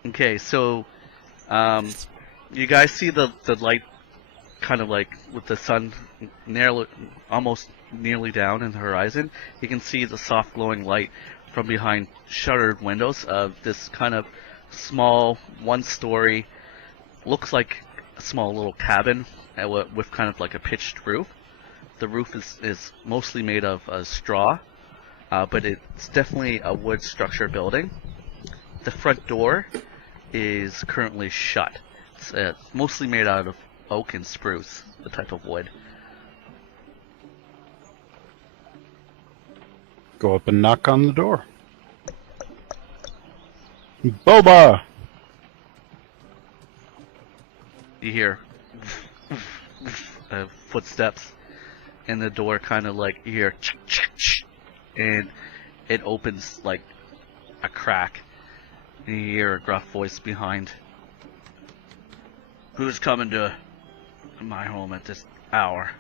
Okay, so you guys see the light kind of like with the sun almost nearly down in the horizon. You can see the soft glowing light from behind shuttered windows of this kind of small 1-story, looks like a small little cabin with kind of like a pitched roof. The roof is mostly made of straw, but it's definitely a wood structure building. The front door is currently shut. It's mostly made out of oak and spruce, the type of wood. Go up and knock on the door. Boba! You hear footsteps, and the door kind of like, you hear and it opens like a crack, and you hear a gruff voice behind. Who's coming to my home at this hour?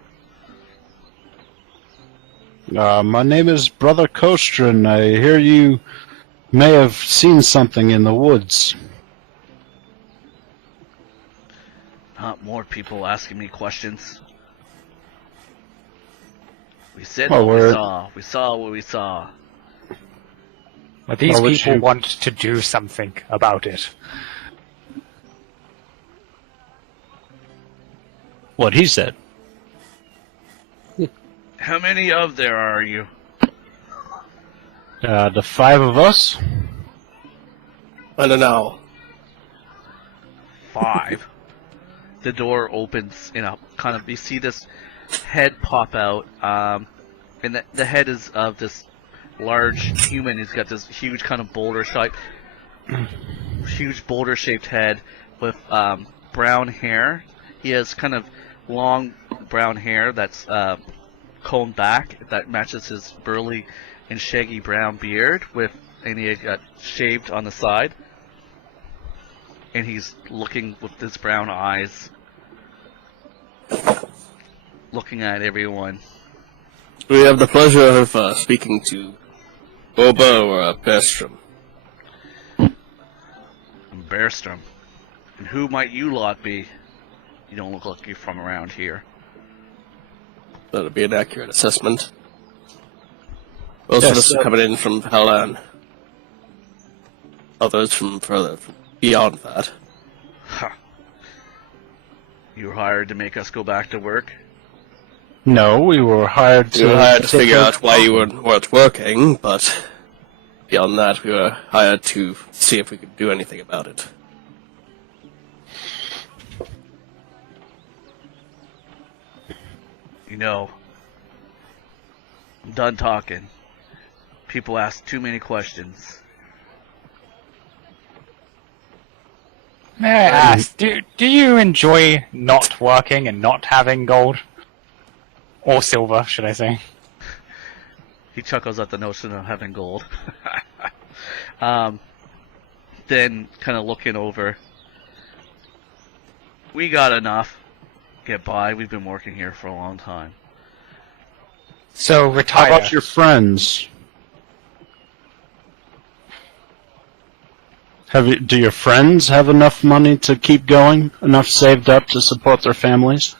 My name is Brother Costren. I hear you may have seen something in the woods. Not more people asking me questions. We said Oh, what we we're- saw. We saw what we saw. But these Well, would people you- want to do something about it. What he said. How many of there are you? The 5 of us? I don't know. 5. The door opens, kind of, you see this head pop out, and the head is of this large human. He's got this huge kind of boulder-shaped head with brown hair. He has kind of long brown hair that's combed back that matches his burly and shaggy brown beard, and he got shaved on the side. And he's looking with his brown eyes, looking at everyone. We have the pleasure of speaking to Bobo or Pestrum. I'm Bearstrom. And who might you lot be? You don't look like you're from around here. That'd be an accurate assessment. Most of Yes, us are coming in from Halan. Others from further beyond that. Ha. You were hired to make us go back to work? No, we were hired to... We were hired to take figure care out why you weren't working, but beyond that, we were hired to see if we could do anything about it. You know, I'm done talking. People ask too many questions. May I ask, do you enjoy not working and not having gold? Or silver, should I say? He chuckles at the notion of having gold. Then, kind of looking over. We got enough. Get by. We've been working here for a long time. So How retire. about your friends? Do your friends have enough money to keep going? Enough saved up to support their families?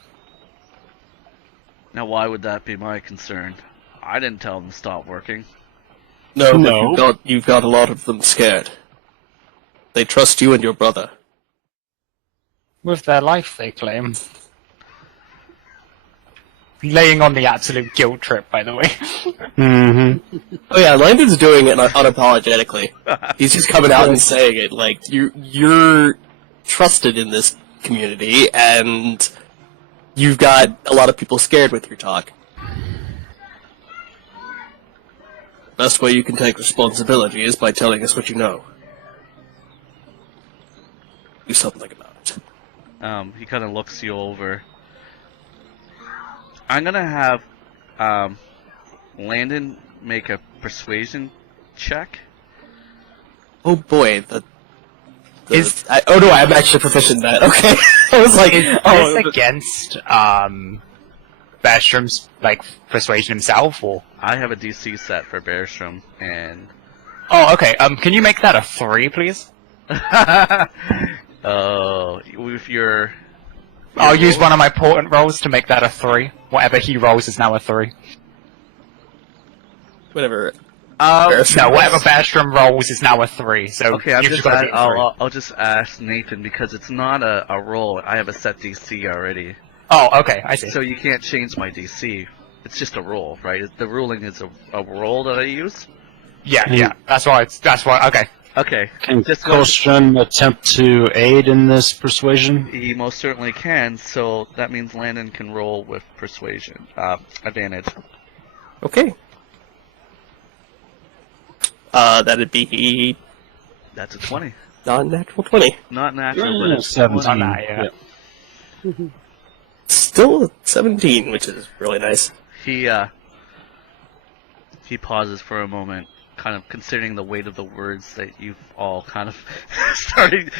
Now, why would that be my concern? I didn't tell them to stop working. No, No. but you've got a lot of them scared. They trust you and your brother. With their life, they claim. Laying on the absolute guilt trip, by the way. Mm-hmm. Oh yeah, Landon's doing it unapologetically. He's just coming out and saying it. Like, you're trusted in this community, and you've got a lot of people scared with your talk. Best way you can take responsibility is by telling us what you know. Do something about it. He kind of looks you over. I'm gonna have Landon make a persuasion check. Oh boy, Is- oh no, I'm actually proficient in that. Okay, I was like, Is oh, this against Bashram's persuasion himself, or? I have a DC set for Bearstrom, and Oh, okay. Can you make that a 3, please? oh, with your I'll use one of my portent rolls to make that a 3. Whatever he rolls is now a 3. whatever. No, whatever Bashram rolls is now a 3. So okay. I'm you've just got to beat a 3. I'll just ask Nathan because it's not a roll. I have a set DC already, Oh, okay. I see. so you can't change my DC. It's just a roll, right? The ruling is a roll that I use. Yeah. That's why. Okay. Okay. Can Just Costren attempt to aid in this persuasion? He most certainly can, so that means Landon can roll with persuasion. Advantage. Okay. That'd be That's a 20. non-natural 20. Not natural, but it's 17. On that, yeah. Still a 17, which is really nice. He pauses for a moment, kind of considering the weight of the words that you've all kind of started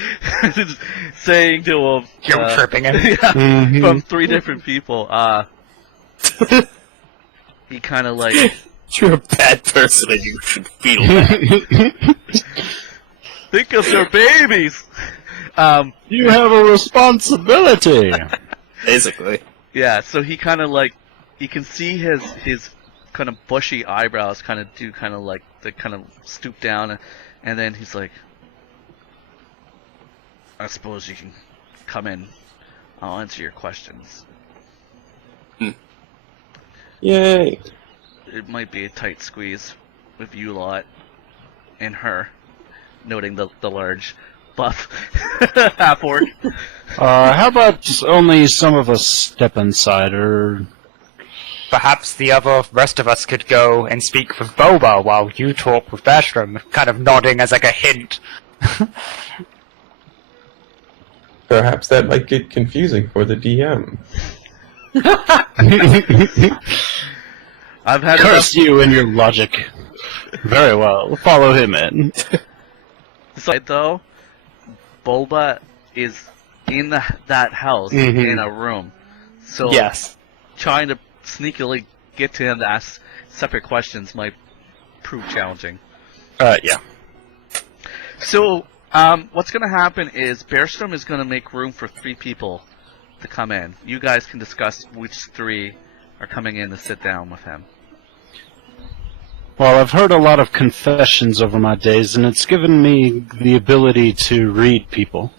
saying to him. Guilt tripping him. Yeah, Mhm. from 3 different people. He kind of like, You're a bad person and you should feel bad. think of your babies! You have a responsibility. Basically. Yeah, so he kind of like, you can see his kind of bushy eyebrows kind of do kind of like they kind of stoop down, and then he's like, I suppose you can come in. I'll answer your questions. Yay! It might be a tight squeeze with you lot and her, noting the large buff half-orc. How about only some of us step inside, or... Perhaps the rest of us could go and speak with Boba while you talk with Bertram, kind of nodding as like a hint. Perhaps that might get confusing for the DM. I've had Curse you and your logic. Very well, follow him in. So, though, Boba is in that house in a room, so Yes. trying to sneakily get to him to ask separate questions might prove challenging. Yeah. So, what's going to happen is Bertram is going to make room for 3 people to come in. You guys can discuss which 3 are coming in to sit down with him. Well, I've heard a lot of confessions over my days, and it's given me the ability to read people.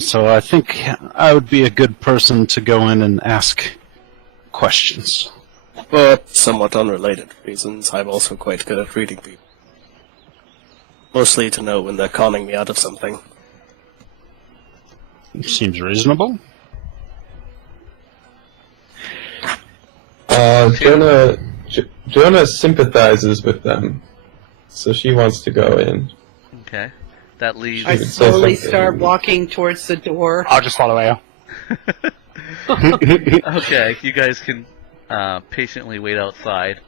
So I think I would be a good person to go in and ask questions. But somewhat unrelated reasons, I'm also quite good at reading people. Mostly to know when they're conning me out of something. Seems reasonable. Jonna sympathizes with them, so she wants to go in. Okay. That leaves... I would say slowly something. start walking towards the door. I'll just follow Aeya. Okay, you guys can patiently wait outside.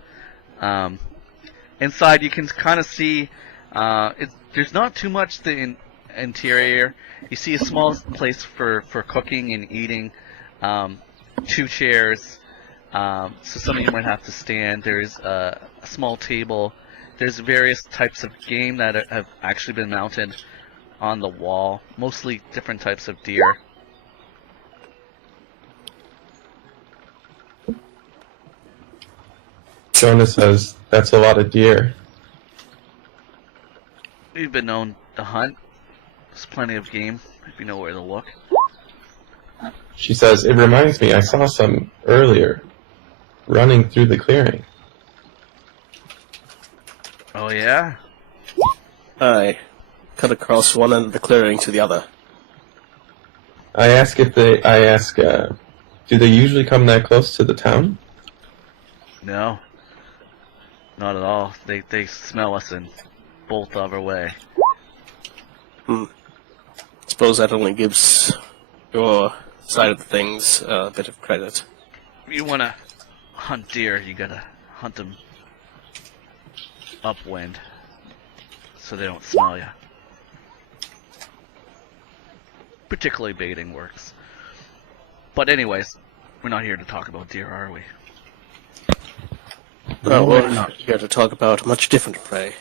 Inside, you can kind of see there's not too much the interior. You see a small place for cooking and eating, 2 chairs, so some of you might have to stand. There's a small table. There's various types of game that have actually been mounted on the wall, mostly different types of deer. Jonna says, that's a lot of deer. We've been known to hunt. There's plenty of game if you know where to look. She says, it reminds me, I saw some earlier, running through the clearing. Oh yeah? I cut across one end of the clearing to the other. I ask, do they usually come that close to the town? No. Not at all. They smell us and bolt our way. Suppose that only gives your side of the things a bit of credit. If you wanna hunt deer, you gotta hunt them upwind, so they don't smell you. Particularly baiting works. But anyways, we're not here to talk about deer, are we? No, we're not here to talk about much different prey.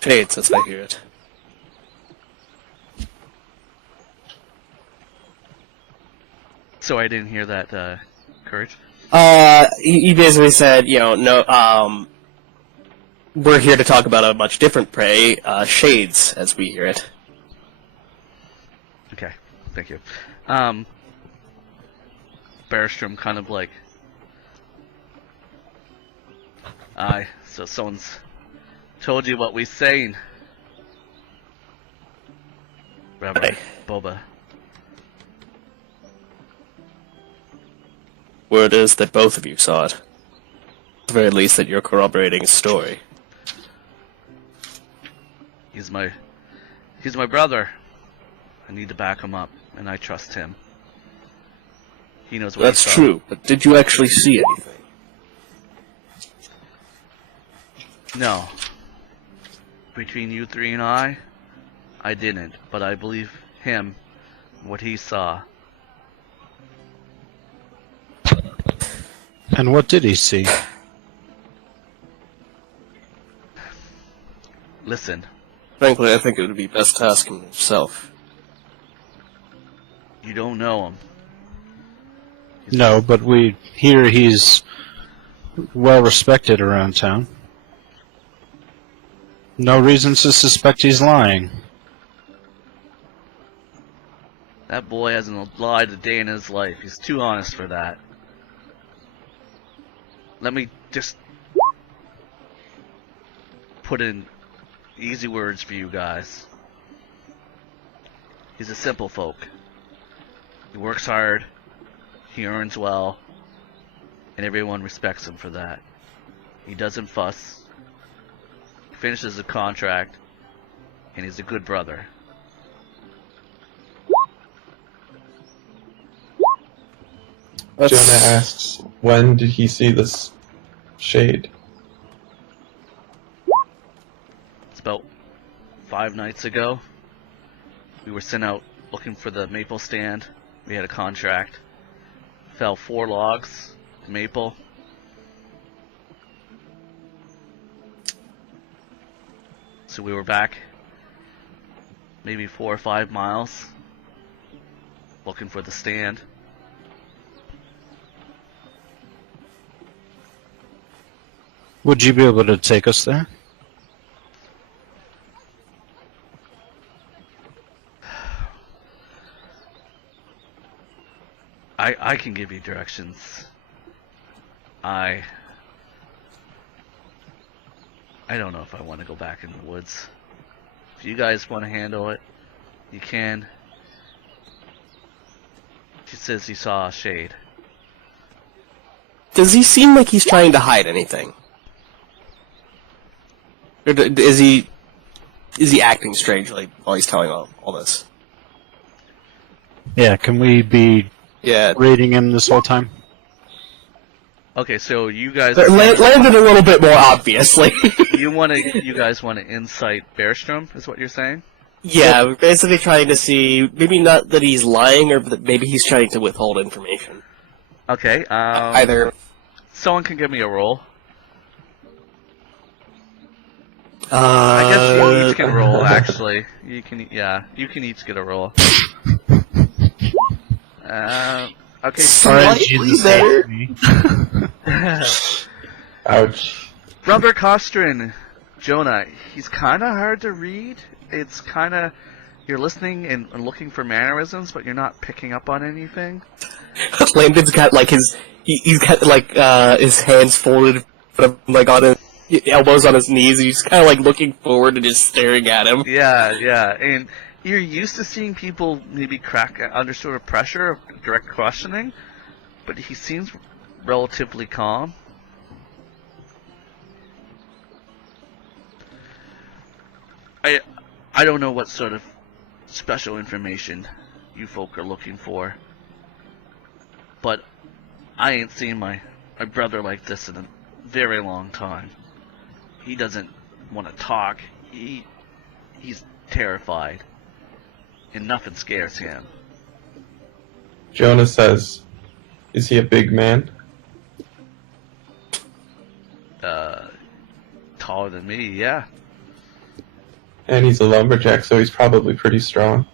Shades, as I hear it. So I didn't hear that, Courage. He basically said, no, we're here to talk about a much different prey, shades, as we hear it. Okay, thank you. Bertram kind of like... Aye, so someone's told you what we saying. Rabbi Aye. Boba. Word is that both of you saw it. At the very least, that you're corroborating his story. He's my brother. I need to back him up, and I trust him. He knows what That's he saw. true, but did you actually see anything? No. Between you 3 and I didn't, but I believe him, what he saw. And what did he see? Listen, Frankly, I think it would be best to ask him himself. you don't know him. No, but we hear he's well respected around town. No reason to suspect he's lying. That boy hasn't lied a day in his life. He's too honest for that. Let me just put in easy words for you guys. He's a simple folk. He works hard, he earns well, and everyone respects him for that. He doesn't fuss, he finishes a contract, and he's a good brother. Jonna asks, when did he see this shade? It's about 5 nights ago. We were sent out looking for the maple stand. We had a contract. Fell 4 logs, maple. So we were back maybe 4 or 5 miles looking for the stand. Would you be able to take us there? I can give you directions. I don't know if I want to go back in the woods. If you guys want to handle it, you can. She says you saw a shade. Does he seem like he's trying to hide anything? Or is he acting strangely while he's telling all this? Yeah, can we be raiding him this whole time? Okay, so you guys Landon a little bit more obviously. you guys want to insight Bearstrom, is what you're saying? Yeah, we're basically trying to see, maybe not that he's lying, or that maybe he's trying to withhold information. Okay, Either. someone can give me a roll. I I guess you each can roll, actually. You can each get a roll. Okay, Slightly better. Ouch. Brother Costren, Jonna, he's kind of hard to read. It's kind of, you're listening and looking for mannerisms, but you're not picking up on anything. Landon's got like he's got like his hands folded, like on his elbows on his knees. And he's kind of like looking forward and just staring at him. Yeah, and you're used to seeing people maybe crack under sort of pressure of direct questioning, but he seems relatively calm. I don't know what sort of special information you folk are looking for, but I ain't seen my brother like this in a very long time. He doesn't want to talk. He's terrified, and nothing scares him. Jonna says, is he a big man? Taller than me, yeah. And he's a lumberjack, so he's probably pretty strong.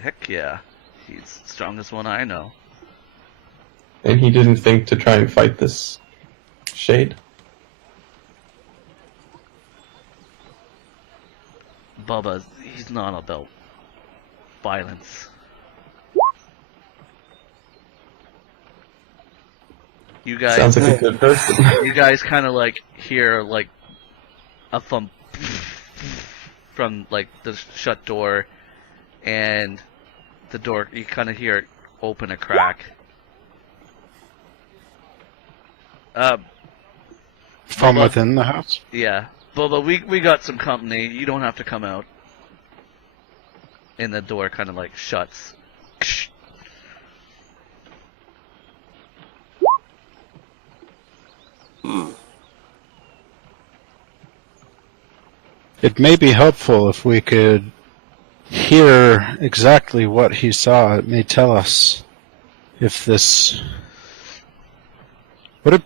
Heck yeah. He's the strongest one I know. And he didn't think to try and fight this shade? Bubba, he's not about violence. You guys Sounds like a good person. You guys kind of like hear like a thump from like the shut door, and the door, you kind of hear it open a crack. From Bubba, within the house? yeah, Bubba, we got some company. You don't have to come out. And the door kind of like shuts. It may be helpful if we could hear exactly what he saw. It may tell us if this... What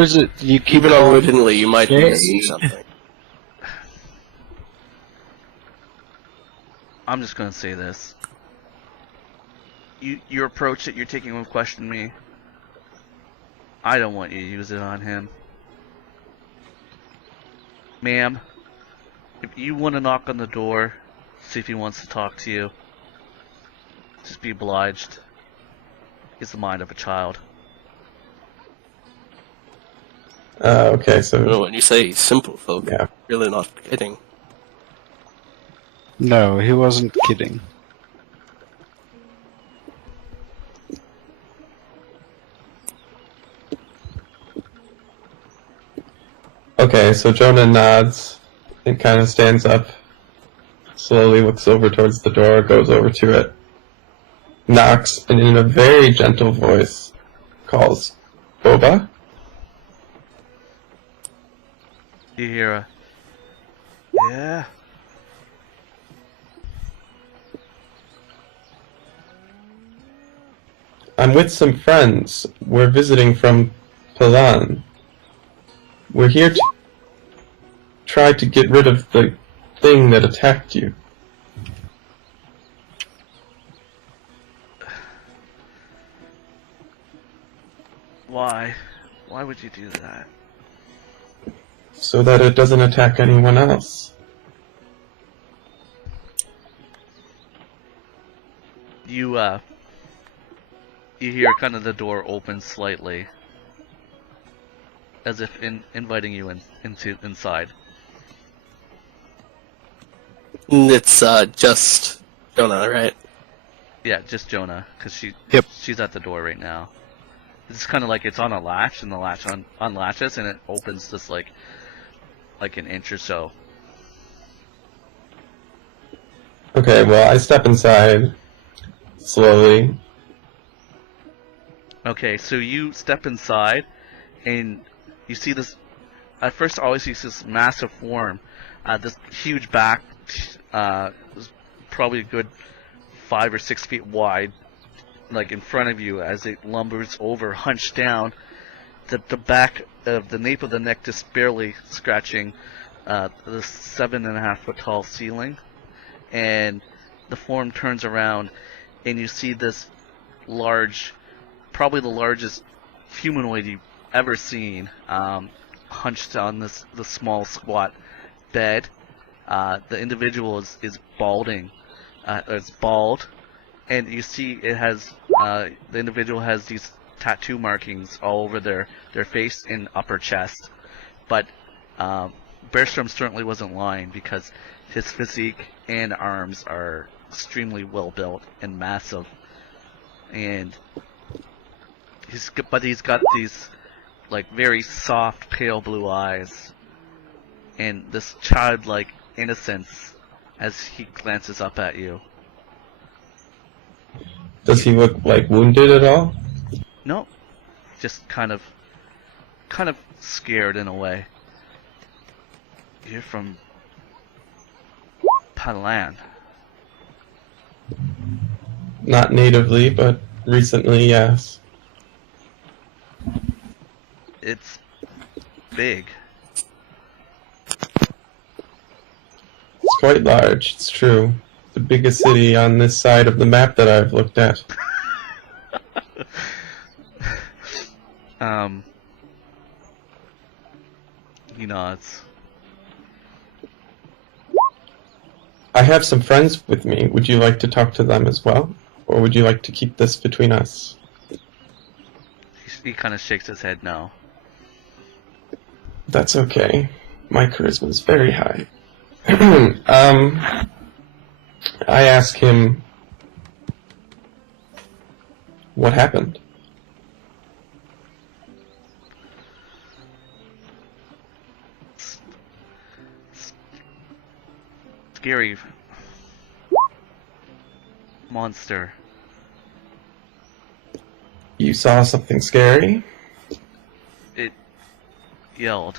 is it you keep Even calling originally, you might be shade? missing something. I'm just gonna say this. your approach that you're taking with questioning me, I don't want you to use it on him. Ma'am, if you want to knock on the door, see if he wants to talk to you, just be obliged. He's the mind of a child. Okay, so Well, when you say simple folk, yeah. really not kidding. No, he wasn't kidding. Okay, so Jonna nods and kind of stands up, slowly looks over towards the door, goes over to it, knocks, and in a very gentle voice calls, Boba? You hear a, yeah? I'm with some friends. We're visiting from Palan. We're here to try to get rid of the thing that attacked you. Why? Why would you do that? So that it doesn't attack anyone else. You hear kind of the door open slightly, as if inviting you inside. It's just Jonna, right? Yeah, just Jonna, because Yep. she's at the door right now. It's kind of like it's on a latch, and the latch unlatches, and it opens just like an inch or so. Okay, well, I step inside slowly. Okay, so you step inside, and you see this. At first, always you see this massive form, this huge back, was probably a good 5 or 6 feet wide, like in front of you as it lumbers over, hunched down. The back of the nape of the neck just barely scratching the 7.5 foot tall ceiling, and the form turns around, and you see this large, probably the largest humanoid you've ever seen, hunched on the small squat bed. The individual is balding, it's bald, and you see it has the individual has these tattoo markings all over their face and upper chest. But Bearstrom certainly wasn't lying, because his physique and arms are extremely well built and massive, and he's got these like very soft pale blue eyes and this childlike innocence as he glances up at you. Does he look like wounded at all? No, just kind of scared in a way. You're from Palan. Not natively, but recently, yes. It's big. It's quite large, it's true. The biggest city on this side of the map that I've looked at. He nods. I have some friends with me. Would you like to talk to them as well? Or would you like to keep this between us? He kind of shakes his head no. That's okay. My charisma is very high. I ask him what happened. Scary monster. You saw something scary? It yelled.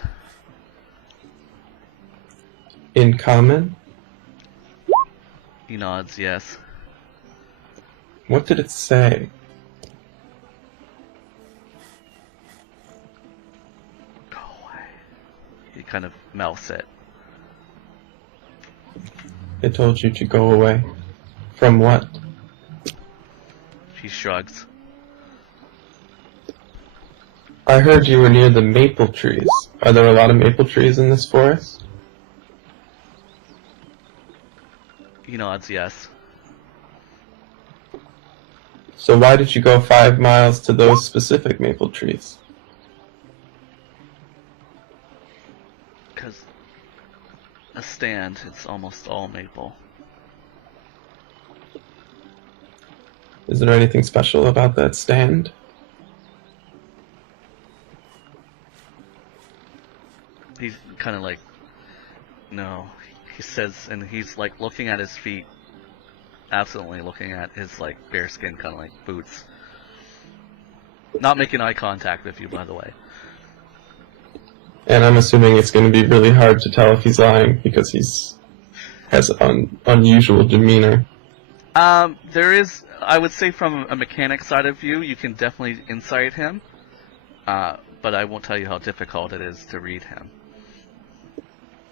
In common? He nods, yes. What did it say? Go away. He kind of mouths it. It told you to go away. From what? He shrugs. I heard you were near the maple trees. Are there a lot of maple trees in this forest? He nods yes. So why did you go 5 miles to those specific maple trees? Because a stand, it's almost all maple. Is there anything special about that stand? He's kind of like, no. He says, and he's like looking at his feet, absently looking at his like bearskin kind of like boots. Not making eye contact with you, by the way. And I'm assuming it's going to be really hard to tell if he's lying because has unusual demeanor. There is, I would say, from a mechanic side of view, you can definitely insight him. But I won't tell you how difficult it is to read him.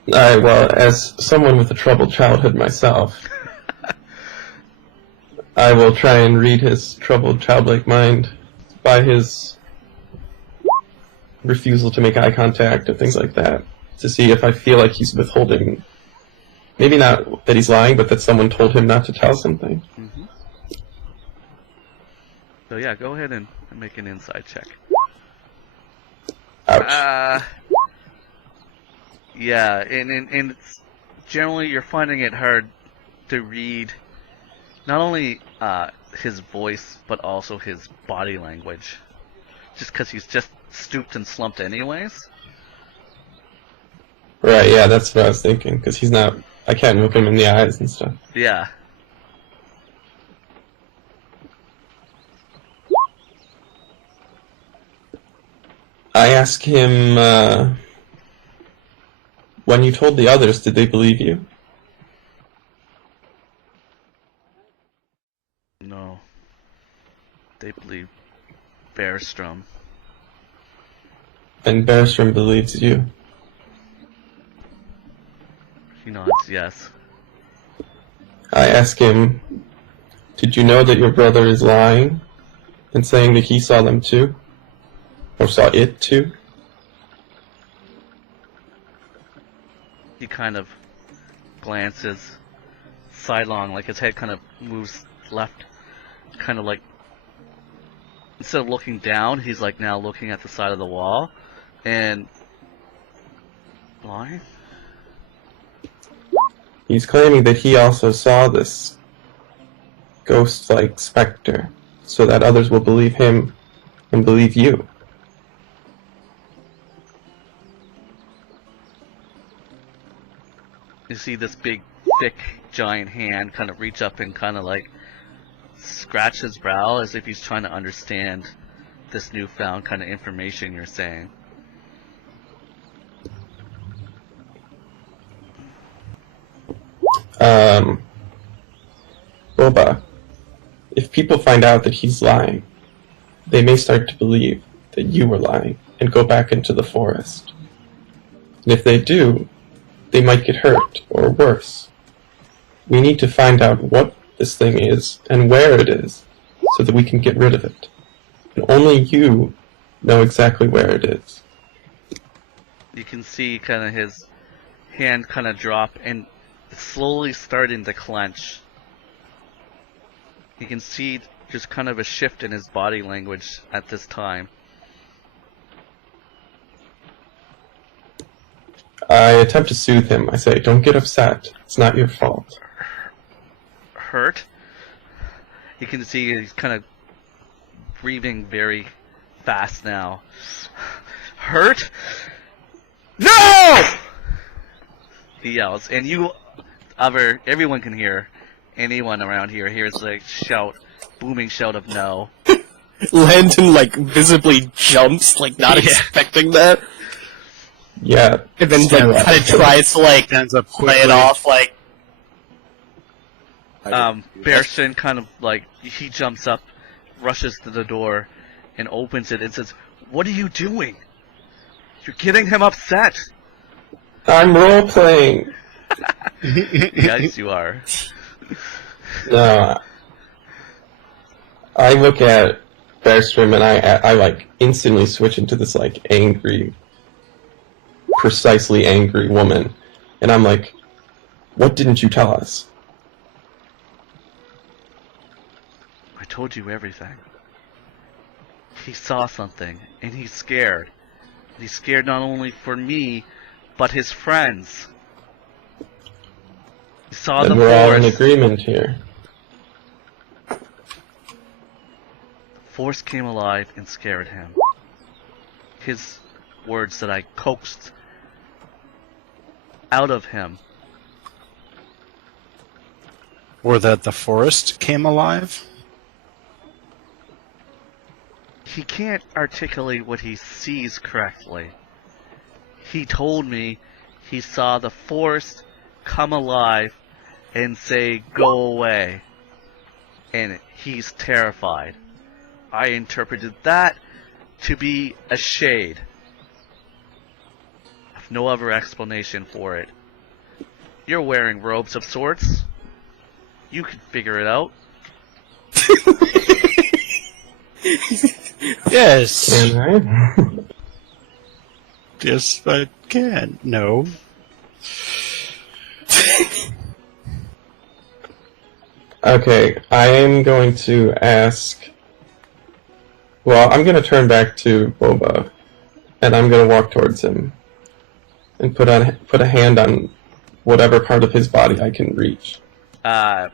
Well, as someone with a troubled childhood myself, I will try and read his troubled childlike mind by his refusal to make eye contact and things like that, to see if I feel like he's withholding, maybe not that he's lying, but that someone told him not to tell something. Mm-hmm. So yeah, go ahead and make an insight check. Ouch. Yeah, and it's, generally you're finding it hard to read not only his voice, but also his body language. Just because he's just stooped and slumped anyways. Right, yeah, that's what I was thinking, because I can't look him in the eyes and stuff. Yeah. I ask him, when you told the others, did they believe you? No. They believe Bearstrom. And Bearstrom believes you. He nods yes. I ask him, did you know that your brother is lying and saying that he saw them too? Or saw it too? He kind of glances sidelong, like his head kind of moves left, kind of like, instead of looking down, he's like now looking at the side of the wall, and lying? He's claiming that he also saw this ghost-like specter, so that others will believe him and believe you. You see this big, thick, giant hand kind of reach up and kind of like scratch his brow as if he's trying to understand this newfound kind of information you're saying. Boba, if people find out that he's lying, they may start to believe that you were lying and go back into the forest. And if they do, they might get hurt, or worse. We need to find out what this thing is and where it is, so that we can get rid of it. And only you know exactly where it is. You can see kind of his hand kind of drop and it's slowly starting to clench. You can see just kind of a shift in his body language at this time. I attempt to soothe him. I say, don't get upset. It's not your fault. Hurt? You can see he's kind of breathing very fast now. Hurt? No! He yells, and everyone can hear. Anyone around here hears the booming shout of no. Landon, like, visibly jumps, like, not expecting that. Yeah. And then, like, kind of tries to, like, Stands up play it quickly. off, like... Bearson kind of, like, he jumps up, rushes to the door, and opens it and says, "What are you doing? You're getting him upset." I'm role-playing. Yes, you are. No. I look at Bearstrom and I like instantly switch into this like angry, precisely angry woman, and I'm like, "What didn't you tell us?" I told you everything. He saw something, and he's scared. He's scared not only for me, but his friends. He saw Then the we're all in force. agreement here. Force came alive and scared him. His words that I coaxed out of him. Or that the forest came alive? He can't articulate what he sees correctly. He told me he saw the forest come alive and say, "Go away." And he's terrified. I interpreted that to be a shade. I've no other explanation for it. You're wearing robes of sorts. You can figure it out. Yes. Can I? Yes, I can. No. Okay, I am going to ask. Well, I'm going to turn back to Boba, and I'm going to walk towards him, and put a hand on whatever part of his body I can reach.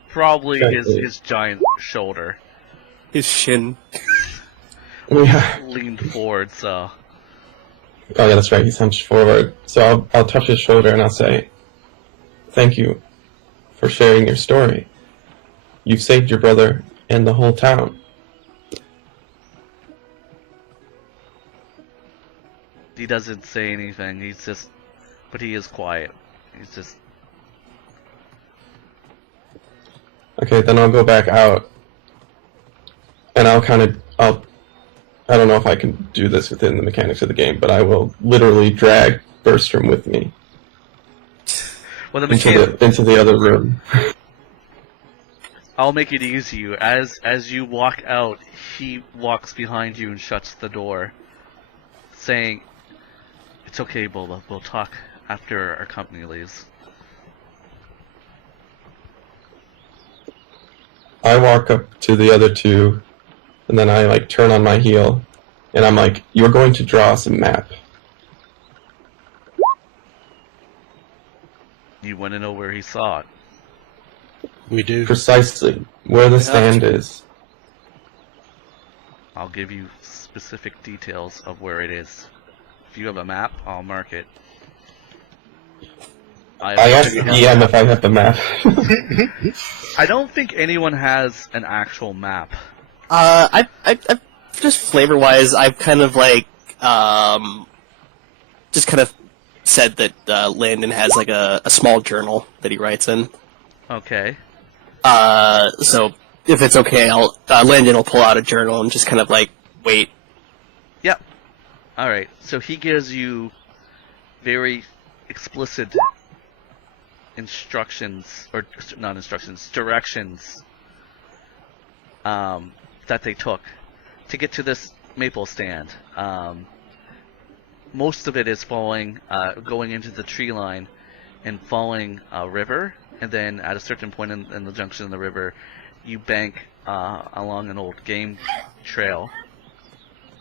Probably Exactly. his giant shoulder. His shin. Yeah. Leaned forward, so. Oh yeah, that's right. He's hunched forward. So I'll touch his shoulder and I'll say, "Thank you for sharing your story. You've saved your brother and the whole town." He doesn't say anything, but he is quiet. He's just, Okay, then I'll go back out, and I don't know if I can do this within the mechanics of the game, but I will literally drag Berstrom with me well, the mechanic, into the other room. I'll make it easy. As you walk out, he walks behind you and shuts the door, saying, "It's okay, Boba. We'll talk after our company leaves." I walk up to the other two, and then I like turn on my heel, and I'm like, "You're going to draw us a map." You want to know where he saw it? We do. Precisely where the stand is. I'll give you specific details of where it is. If you have a map, I'll mark it. I asked the DM if I have the map. I don't think anyone has an actual map. I just flavor wise, I've kind of like just kind of said that Landon has like a small journal that he writes in. Okay. So if it's okay, Landon will pull out a journal and just kind of like wait. Yep. Alright, so he gives you very explicit instructions, or not instructions, directions that they took to get to this maple stand. Most of it is going into the tree line and following a river, and then at a certain point in the junction of the river, you bank along an old game trail,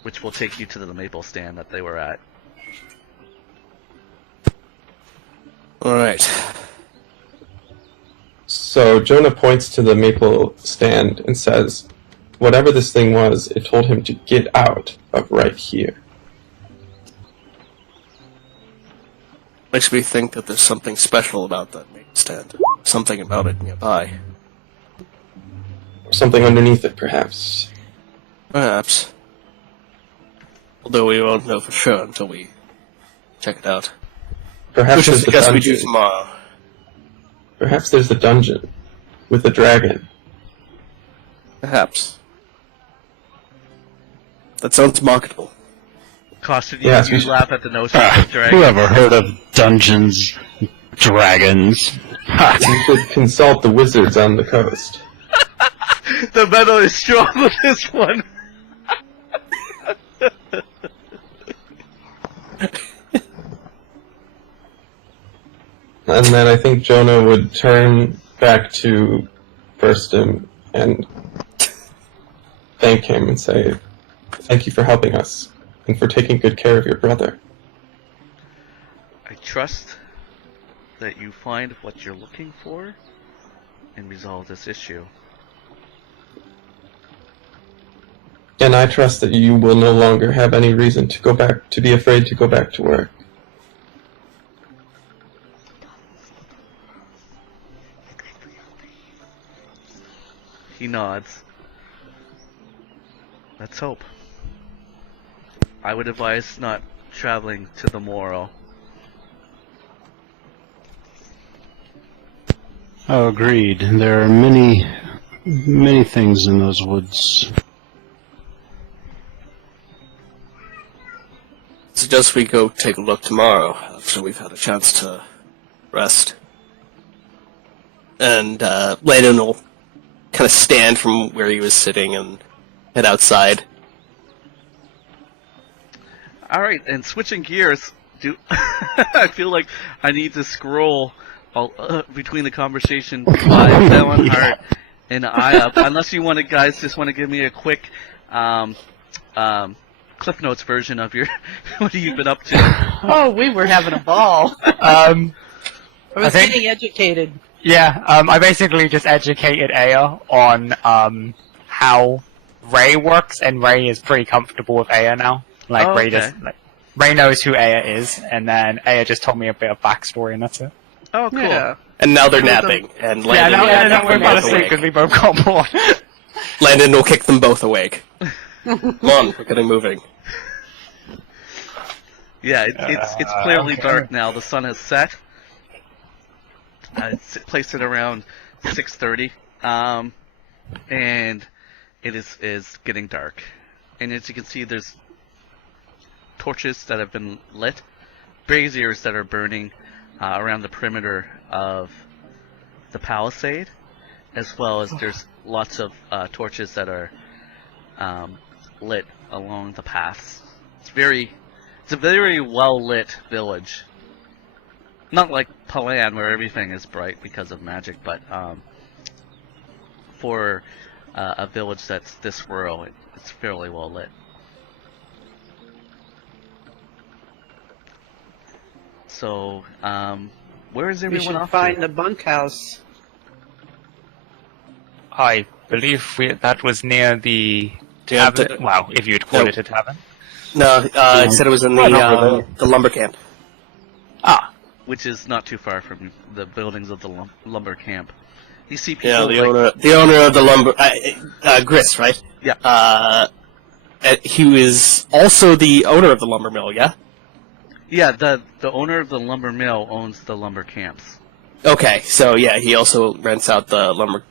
which will take you to the maple stand that they were at. Alright. So Jonna points to the maple stand and says, "Whatever this thing was, it told him to get out of right here." Makes me think that there's something special about that maple stand. Something about it nearby. Or something underneath it, perhaps. Perhaps. Although we won't know for sure until we check it out. Perhaps Which there's is, the I guess we dungeon. do tomorrow. Perhaps there's the dungeon with the dragon. Perhaps. That sounds marketable. Costren, Yes, you we should- laugh at the notion of dragons. Who ever heard of Dungeons Dragons? Ha! You should consult the wizards on the coast. The metal is strong with this one. And then I think Jonna would turn back to Burston and thank him and say, "Thank you for helping us and for taking good care of your brother." I trust that you find what you're looking for and resolve this issue. And I trust that you will no longer have any reason to be afraid to go back to work. He nods. Let's hope. I would advise not traveling to the Morrow. Oh, agreed. There are many, many things in those woods. Suggest we go take a look tomorrow after we've had a chance to rest. And Landon will kind of stand from where he was sitting and head outside. All right, and switching gears, I feel like I need to scroll between the conversation by Velenhardt and Aeya, unless you guys just want to give me a quick Cliff Notes version of your what have you been up to? Oh, we were having a ball. I was getting educated. Yeah, I basically just educated Aeya on how Ray works, and Ray is pretty comfortable with Aeya now. Like Oh, Ray okay. Ray knows who Aeya is, and then Aeya just told me a bit of backstory, and that's it. Oh, cool. Yeah. And now they're napping, and Yeah, Landon will now kick we're them about to both sleep because awake. we both got bored. Landon will kick them both awake. Come on, we're getting moving. Yeah, it's clearly okay. dark now. The sun has set. It's placed at around 6:30, and it is getting dark. And as you can see, there's torches that have been lit, braziers that are burning around the perimeter of the palisade, as well as there's lots of torches that are lit along the paths. It's a very well lit village. Not like Palan where everything is bright because of magic, but for a village that's this rural, it's fairly well lit. So, where is We everyone should off find to? the bunkhouse. I believe that was near the Yeah, tavern. Wow, if you'd call it a tavern. No, it said it was in the lumber camp. Ah, Which is not too far from the buildings of the lumber camp. You see people Yeah, like, the owner of the lumber, Gris, right? Yeah. He was also the owner of the lumber mill, yeah? Yeah, the owner of the lumber mill owns the lumber camps. Okay, so yeah, he also rents out the lumber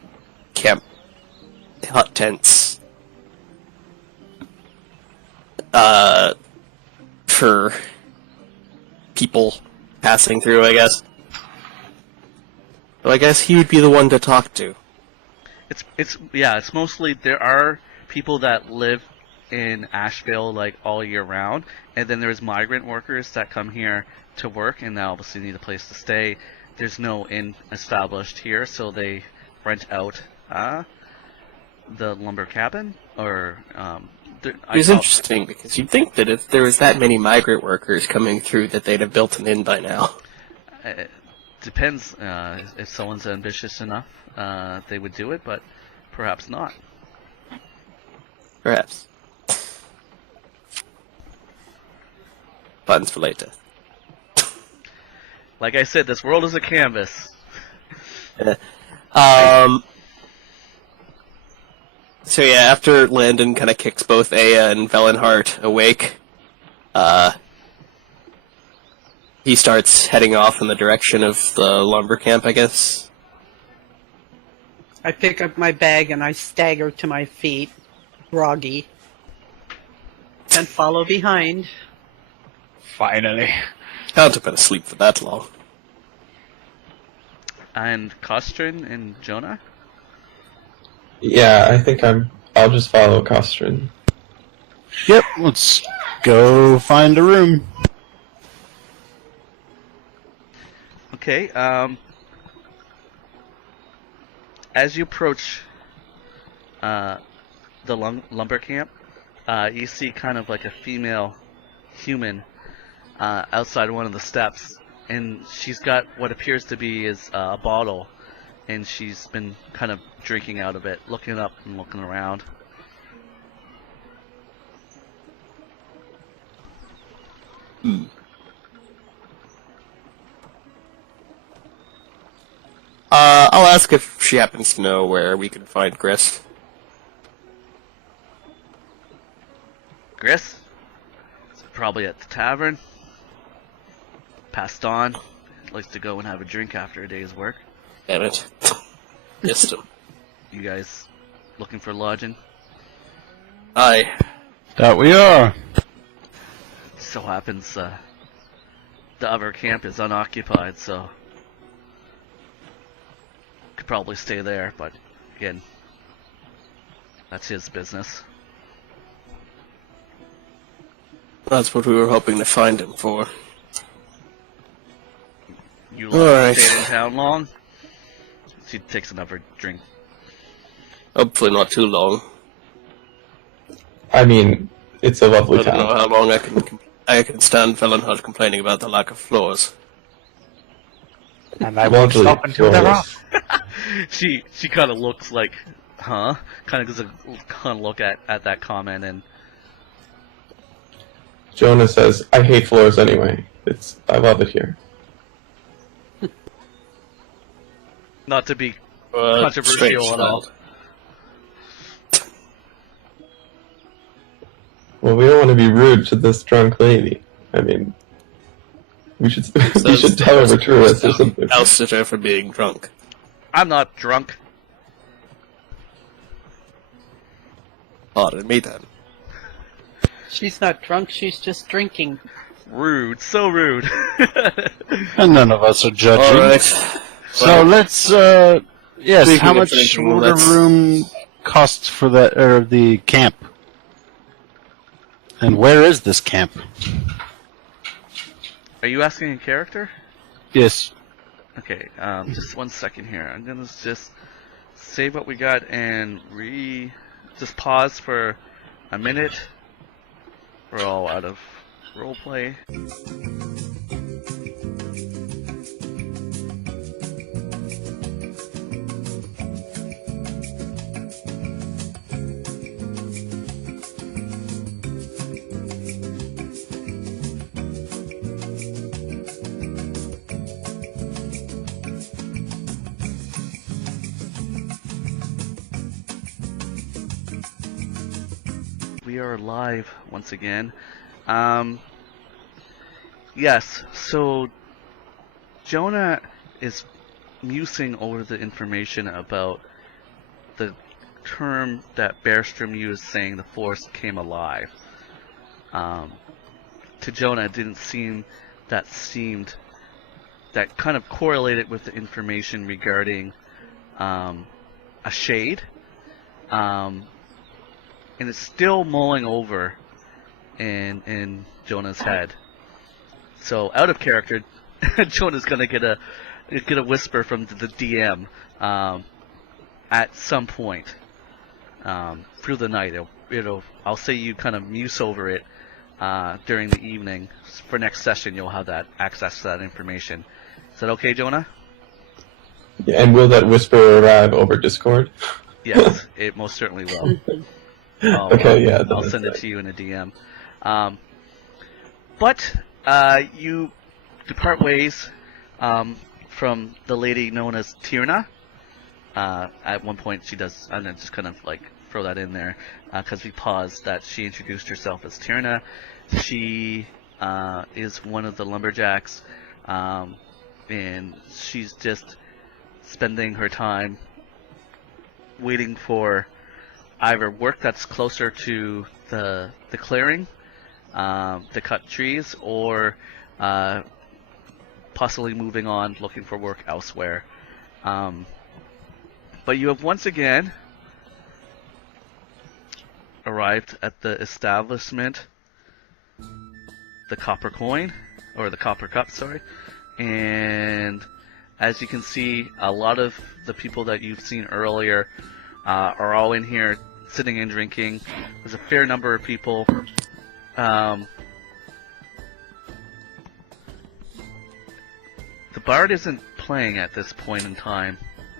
camp hut tents. For people passing through, I guess. So I guess he would be the one to talk to. It's mostly there are people that live in Ashvale like all year round, and then there's migrant workers that come here to work and they obviously need a place to stay. There's no inn established here, so they rent out the lumber cabin or It was interesting because you'd think that if there was that many migrant workers coming through that they'd have built an inn by now. It depends if someone's ambitious enough, they would do it, but perhaps not. Perhaps. Buttons for later. Like I said, this world is a canvas. So yeah, after Landon kind of kicks both Aeya and Velenhardt awake, he starts heading off in the direction of the lumber camp, I guess. I pick up my bag and I stagger to my feet, groggy, and follow behind. finally. Can't have been asleep for that long. And Costren and Jonna? Yeah, I think I'll just follow Costren. Yep, let's go find a room. Okay, as you approach the lumber camp, you see kind of like a female human outside one of the steps, and she's got what appears to be is a bottle, and she's been kind of drinking out of it, looking up and looking around. I'll ask if she happens to know where we can find Gris. Gris? Probably at the tavern. Passed on. Likes to go and have a drink after a day's work. Damn it. Missed him. You guys looking for lodging? Aye. That we are. So happens the other camp is unoccupied, so could probably stay there, but again, that's his business. That's what we were hoping to find him for. You Alright. stay in town long? She takes another drink. Hopefully not too long. I mean, it's a lovely I don't know town. how long I can stand Velenhardt complaining about the lack of floors. And I won't Lovely stop until they're floors. off. She kind of looks like, huh? Kind of gives a kind of look at that comment, and Jonna says, I hate floors anyway. I love it here. not to be Strange controversial at all. smell. Well, we don't want to be rude to this drunk lady. I mean, we should tell her we're tourists or something. Ousted her for being drunk. I'm not drunk. Pardon me then. She's not drunk, she's just drinking. Rude, so rude. And none of us are judging. Alright. So let's, yes, Speaking how of much drinking, would a let's- room cost for that, or the camp? And where is this camp? Are you asking a character? Yes. Okay, just 1 second here. I'm gonna just save what we got and just pause for a minute. We're all out of roleplay. We are live once again. Yes, so Jonna is musing over the information about the term that Bearstrom used saying the force came alive. To Jonna, it didn't seem that kind of correlated with the information regarding a shade. And it's still mulling over in Jonah's head. So out of character, Jonah's gonna get a whisper from the DM at some point through the night. I'll say you kind of muse over it during the evening. For next session, you'll have that access to that information. Is that okay, Jonah? And will that whisper arrive over Discord? Yes, it most certainly will. Okay, yeah, I'll that's send it right. to you in a DM. But you depart ways from the lady known as Tierna. At one point, she does. I'm gonna just kind of like throw that in there because we paused that she introduced herself as Tierna. She is one of the lumberjacks, and she's just spending her time waiting for either work that's closer to the clearing to cut trees, or possibly moving on looking for work elsewhere. But you have once again arrived at the establishment, the copper coin, or the copper cup, sorry. And as you can see, a lot of the people that you've seen earlier are all in here sitting and drinking. There's a fair number of people. The bard isn't playing at this point in time.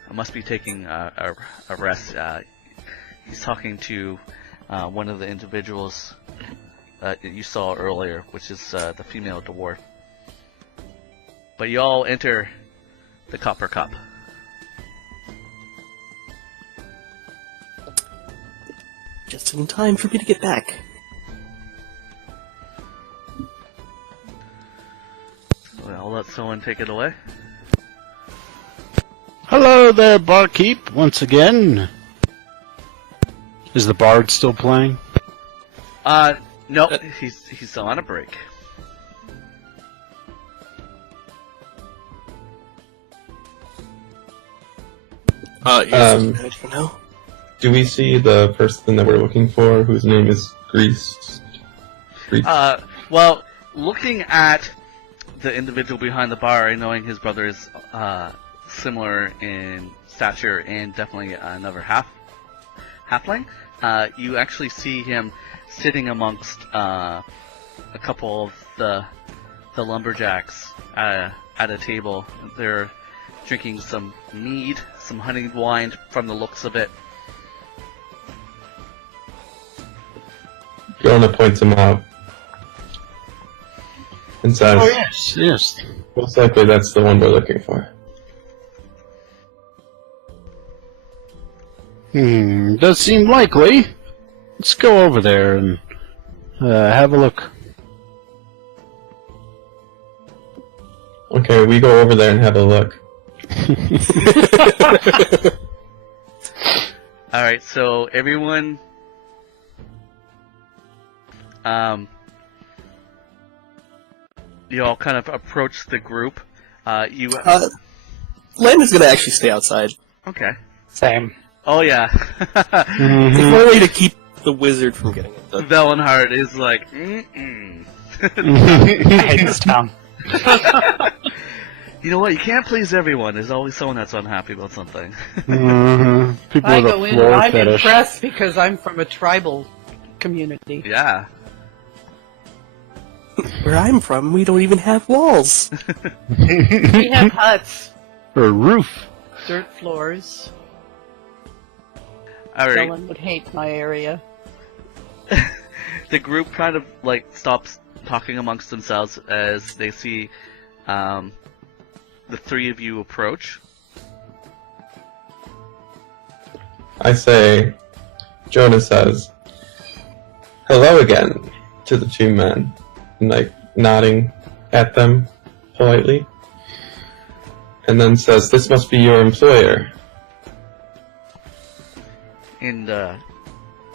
I must be taking a rest. He's talking to one of the individuals that you saw earlier, which is the female dwarf. But you all enter the copper cup. Just in time for me to get back. So I'll let someone take it away. Hello there, barkeep, once again. Is the bard still playing? No, he's on a break. Yes, for now. Do we see the person that we're looking for, whose name is Grease? Well, looking at the individual behind the bar and knowing his brother is similar in stature and definitely another halfling, you actually see him sitting amongst a couple of the lumberjacks at a table. They're drinking some mead, some honeyed wine from the looks of it. Jonna points him out and says, Oh, yes, yes. most likely that's the one we're looking for. Does seem likely. Let's go over there and have a look. Okay, we go over there and have a look. Alright, so everyone... you all kind of approach the group. Landon's gonna actually stay outside. Okay. Same. Oh yeah. It's one way to keep the wizard from getting it done. Velenhardt is like, mm-mm. I hate this town. You know what? You can't please everyone. There's always someone that's unhappy about something. People I with go a in floor and I'm fetish. impressed because I'm from a tribal community. Yeah. Where I'm from, we don't even have walls. We have huts, Or a roof. dirt floors. Alright. Dylan would hate my area. The group kind of like stops talking amongst themselves as they see the three of you approach. I say, Jonna says, hello again to the two men, and, like, nodding at them politely, and then says, this must be your employer. And the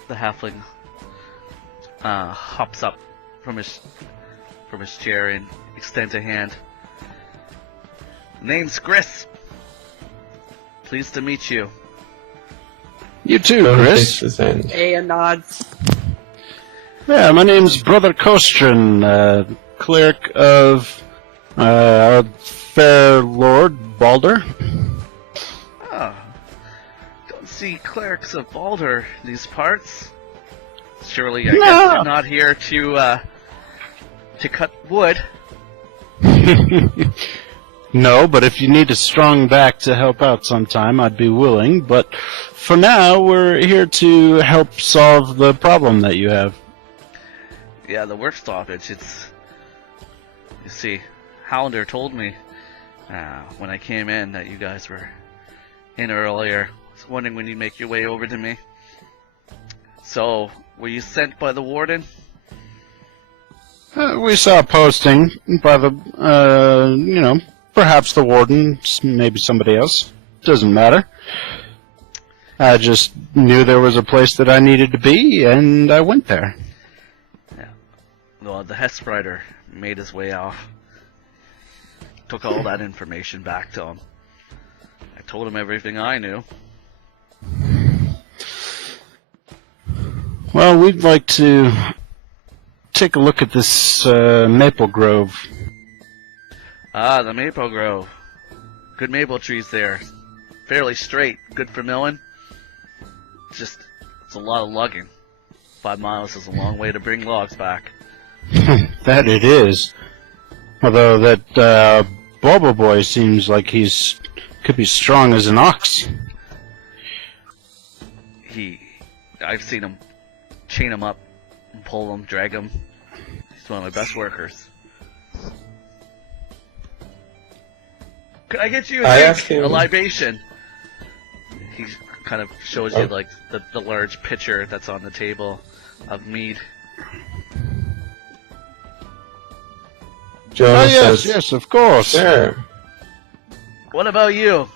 halfling hops up from his chair and extends a hand. Name's Chris. Pleased to meet you. You too, Jonna Chris. shakes his hand. Aeya nods. Yeah, my name's Brother Costren, cleric of our fair lord, Balder. Oh, don't see clerics of Balder in these parts. Surely, I guess you're not here to cut wood. No, but if you need a strong back to help out sometime, I'd be willing. But for now, we're here to help solve the problem that you have. Yeah, the work stoppage. It's... You see, Hollander told me when I came in that you guys were in earlier. I was wondering when you'd make your way over to me. So, were you sent by the warden? We saw a posting by the, perhaps the warden, maybe somebody else. Doesn't matter. I just knew there was a place that I needed to be, and I went there. Yeah. Well, the Hesperider made his way off. Took all that information back to him. I told him everything I knew. Well, we'd like to take a look at this maple grove. Ah, the maple grove. Good maple trees there. Fairly straight. Good for milling. Just, it's a lot of lugging. 5 miles is a long way to bring logs back. That it is. Although that Bobo boy seems like could be strong as an ox. I've seen him chain him up and pull him, drag him. He's one of my best workers. Could I get you a libation? He kind of shows you like the large pitcher that's on the table of mead. Jonna says, yes, of course. sure. What about you?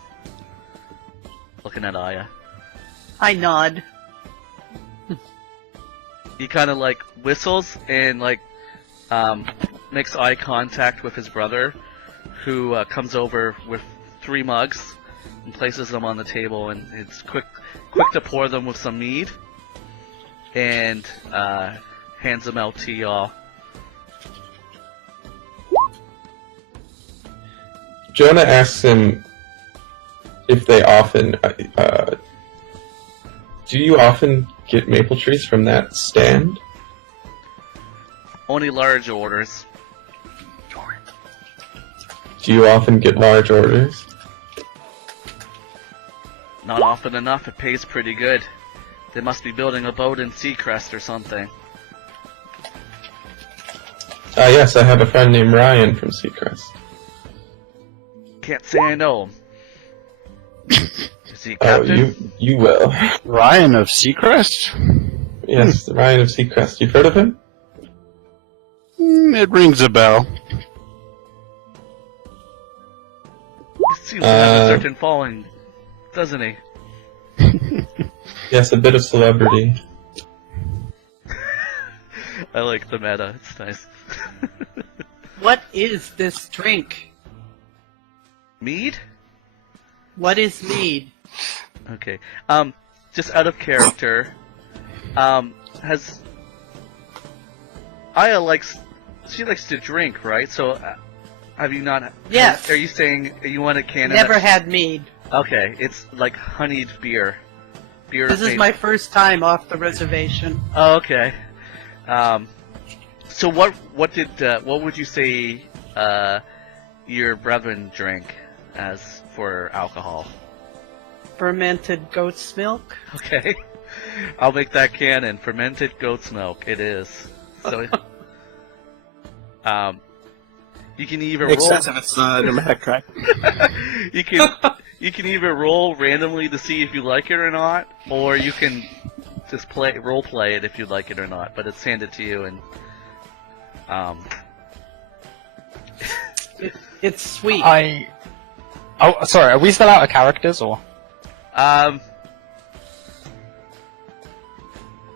Looking at Aeya. I nod. He kind of like whistles and like makes eye contact with his brother, who comes over with 3 mugs and places them on the table, and it's quick to pour them with some mead, and hands them out to y'all. Jonna asks him if they often. Do you often get maple trees from that stand? Only large orders. Do you often get large orders? Not often enough. It pays pretty good. They must be building a boat in Seacrest or something. Yes, I have a friend named Ryan from Seacrest. Can't say I know him. Is he a Oh, captain? you will. Ryan of Seacrest? Yes, Ryan of Seacrest. You've heard of him? It rings a bell. He seems to have a certain following, doesn't he? Yes, a bit of celebrity. I like the meta. It's nice. What is this drink? Mead? What is mead? Okay. Just out of character, has Aeya likes to drink, right? So, have you not? Yes. Are you saying you want a can? Never had mead. Okay, it's like honeyed beer. This is my first time off the reservation. Oh, okay. So what would you say your brethren drank as for alcohol? Fermented goat's milk. Okay. I'll make that canon. Fermented goat's milk. It is. So, you can either Makes roll. sense if it's pneumatic, right? You can either roll randomly to see if you like it or not, or you can just role play it if you like it or not. But it's handed to you, and It's sweet. Oh, sorry. Are we still out of characters or?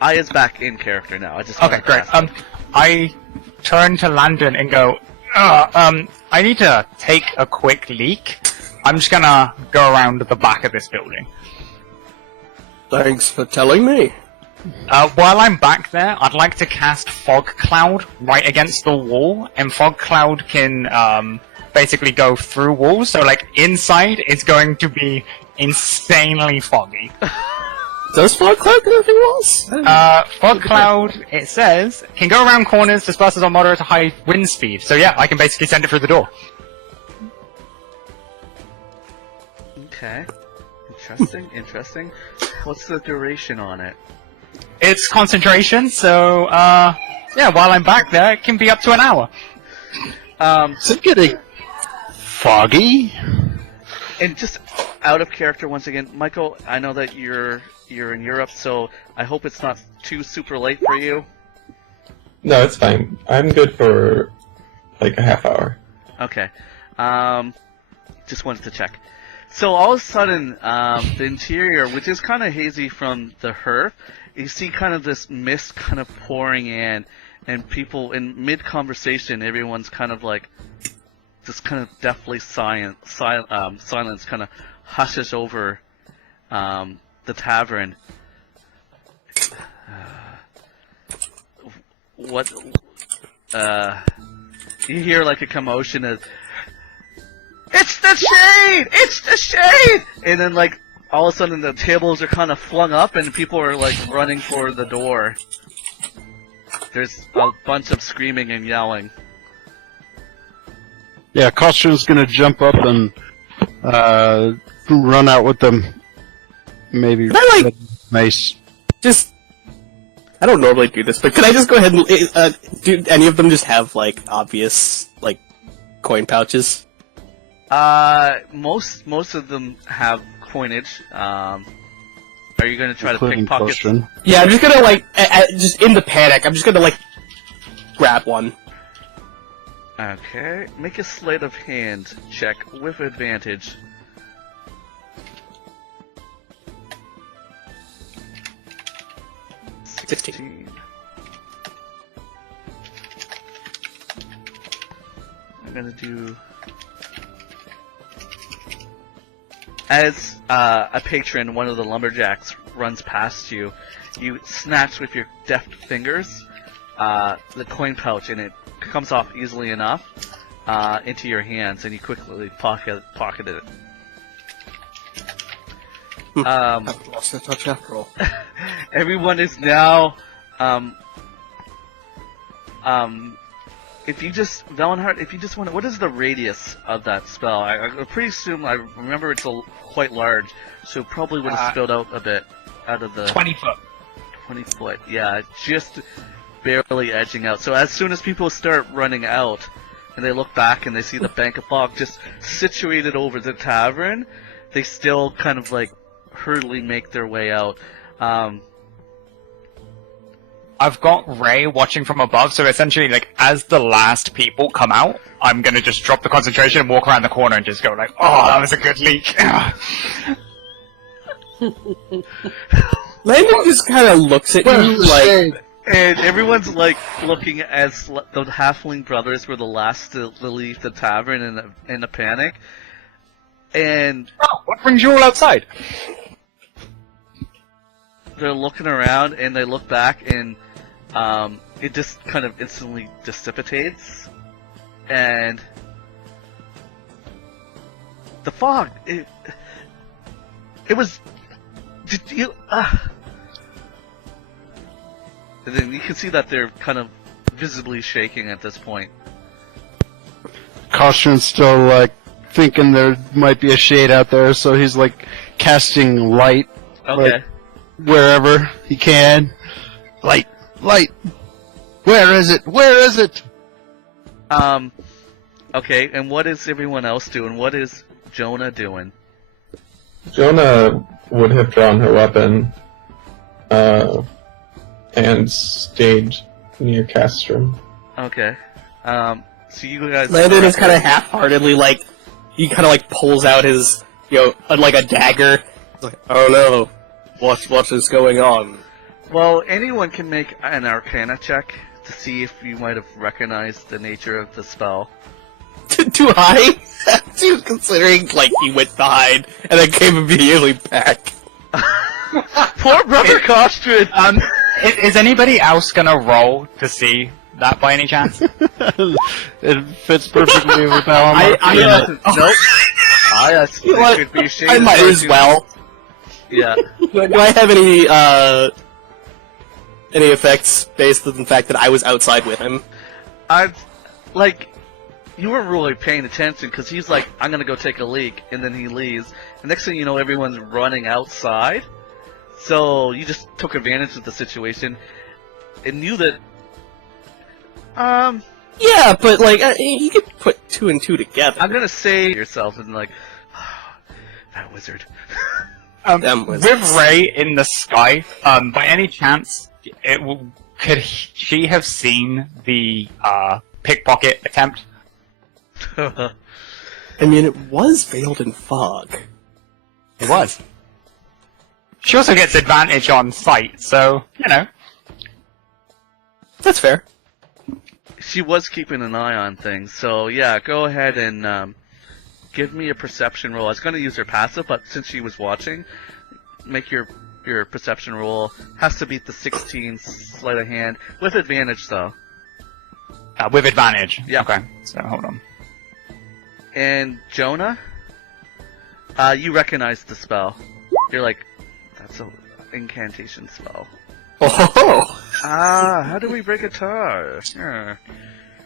Aya's back in character now. I just Okay, great. I turn to Landon and go, I need to take a quick leak. I'm just gonna go around the back of this building. Thanks for telling me. While I'm back there, I'd like to cast Fog Cloud right against the wall, and Fog Cloud can basically go through walls, so like inside it's going to be insanely foggy. Does Fog Cloud go through walls? Fog Cloud, it says, can go around corners, disperses on moderate to high wind speed, so yeah, I can basically send it through the door. Okay. Interesting. What's the duration on it? It's concentration, so, yeah, while I'm back there, it can be up to an hour. Is it getting foggy? And just out of character once again, Michael, I know that you're in Europe, so I hope it's not too super late for you. No, it's fine. I'm good for like a half hour. Okay. Just wanted to check. So all of a sudden, the interior, which is kind of hazy from the hearth, you see kind of this mist kind of pouring in, and people in mid-conversation, everyone's kind of like, just kind of deathly silence kind of hushes over the tavern. what you hear like a commotion of, "It's the shade! It's the shade!" And then like all of a sudden the tables are kind of flung up and people are like running for the door. There's a bunch of screaming and yelling. Yeah, Costren's gonna jump up and run out with them. Maybe Can I, like- mace. Just, I don't normally do this, but can I just go ahead and do any of them just have like obvious like coin pouches? Most of them have coinage. Are you gonna try to Including pickpocket? Costren. Yeah, I'm just gonna like just in the panic, I'm just gonna like grab one. Okay, make a sleight of hand check with advantage. $16. I'm gonna do. As a patron, one of the lumberjacks runs past you. You snatch with your deft fingers the coin pouch, and it comes off easily enough into your hands, and you quickly pocketed it. I've lost the touch after all. Everyone is now, if you just, Velenhardt, if you just want to, what is the radius of that spell? I pretty assume, I remember it's quite large, so it probably would have spilled out a bit out of the... 20 foot. 20 foot, yeah, just barely edging out. So as soon as people start running out, and they look back and they see the bank of fog just situated over the tavern, they still kind of like hurriedly make their way out. I've got Ray watching from above, so essentially, like, as the last people come out, I'm gonna just drop the concentration and walk around the corner and just go like, "Oh, that was a good leak." Landon just kind of looks at you like, And everyone's like looking as the halfling brothers were the last to leave the tavern in a panic. And Oh, what brings you all outside? they're looking around and they look back and it just kind of instantly dissipates. And the fog, it was... Did you... And then you can see that they're kind of visibly shaking at this point. Costren's still like thinking there might be a shade out there, so he's like casting light Okay. like, wherever he can. Light, light. Where is it? Where is it? Okay, and what is everyone else doing? What is Jonna doing? Jonna would have drawn her weapon and stayed near Costren. Okay. So you guys... Landon is kind of half-heartedly like, he kind of like pulls out his, like a dagger. He's like, oh no, what is going on? Well, anyone can make an Arcana check to see if you might have recognized the nature of the spell. Too high? Considering, like, he went behind and then came immediately back. Poor brother Costren! Is anybody else gonna roll to see that by any chance? It fits perfectly with how I'm Nope. You know what? It could be shade I might of as well. Yeah. Do I have any effects based on the fact that I was outside with him? You weren't really paying attention because he's like, I'm gonna go take a leak, and then he leaves. The next thing you know, everyone's running outside. So you just took advantage of the situation and knew that. Yeah, but like, you could put two and two together. I'm gonna say yourself and like, that wizard. Them With wizards. Ray in the sky, by any chance, could she have seen the pickpocket attempt? I mean, it was veiled in fog. It was. She also gets advantage on sight, so, you know. That's fair. She was keeping an eye on things, so yeah, go ahead and give me a perception roll. I was going to use her passive, but since she was watching, make your your perception roll. Has to beat the 16 sleight of hand with advantage though. With advantage. Yeah. Okay. So hold on. And Jonna, you recognize the spell. You're like, that's an incantation spell. Oh. How do we break a tie?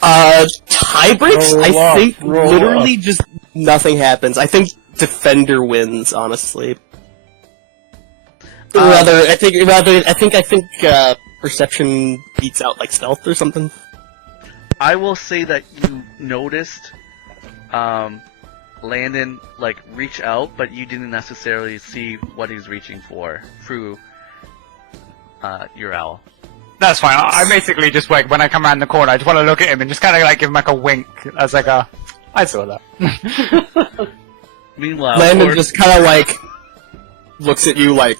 Tie breaks? I think literally just nothing happens. I think defender wins, honestly. I think perception beats out like stealth or something. I will say that you noticed Landon like reach out, but you didn't necessarily see what he's reaching for through your owl. That's fine. I basically just like when I come around the corner, I just want to look at him and just kind of like give him like a wink as like a, I saw that. Meanwhile, Landon just kind of like looks at you like,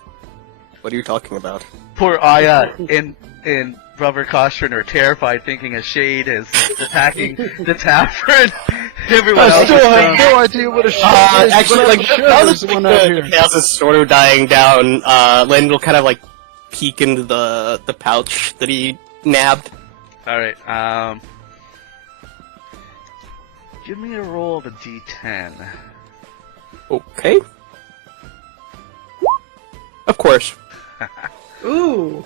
what are you talking about? poor Aeya and Brother Costren are terrified, thinking a shade is attacking the tavern. Everyone else I still have is no idea what a shot is. Actually, but like, I'm sure now there's that one out the here. chaos is sort of dying down, Landon will kind of like peek into the pouch that he nabbed. Alright, give me a roll of a d10. Okay. Of course. Ooh.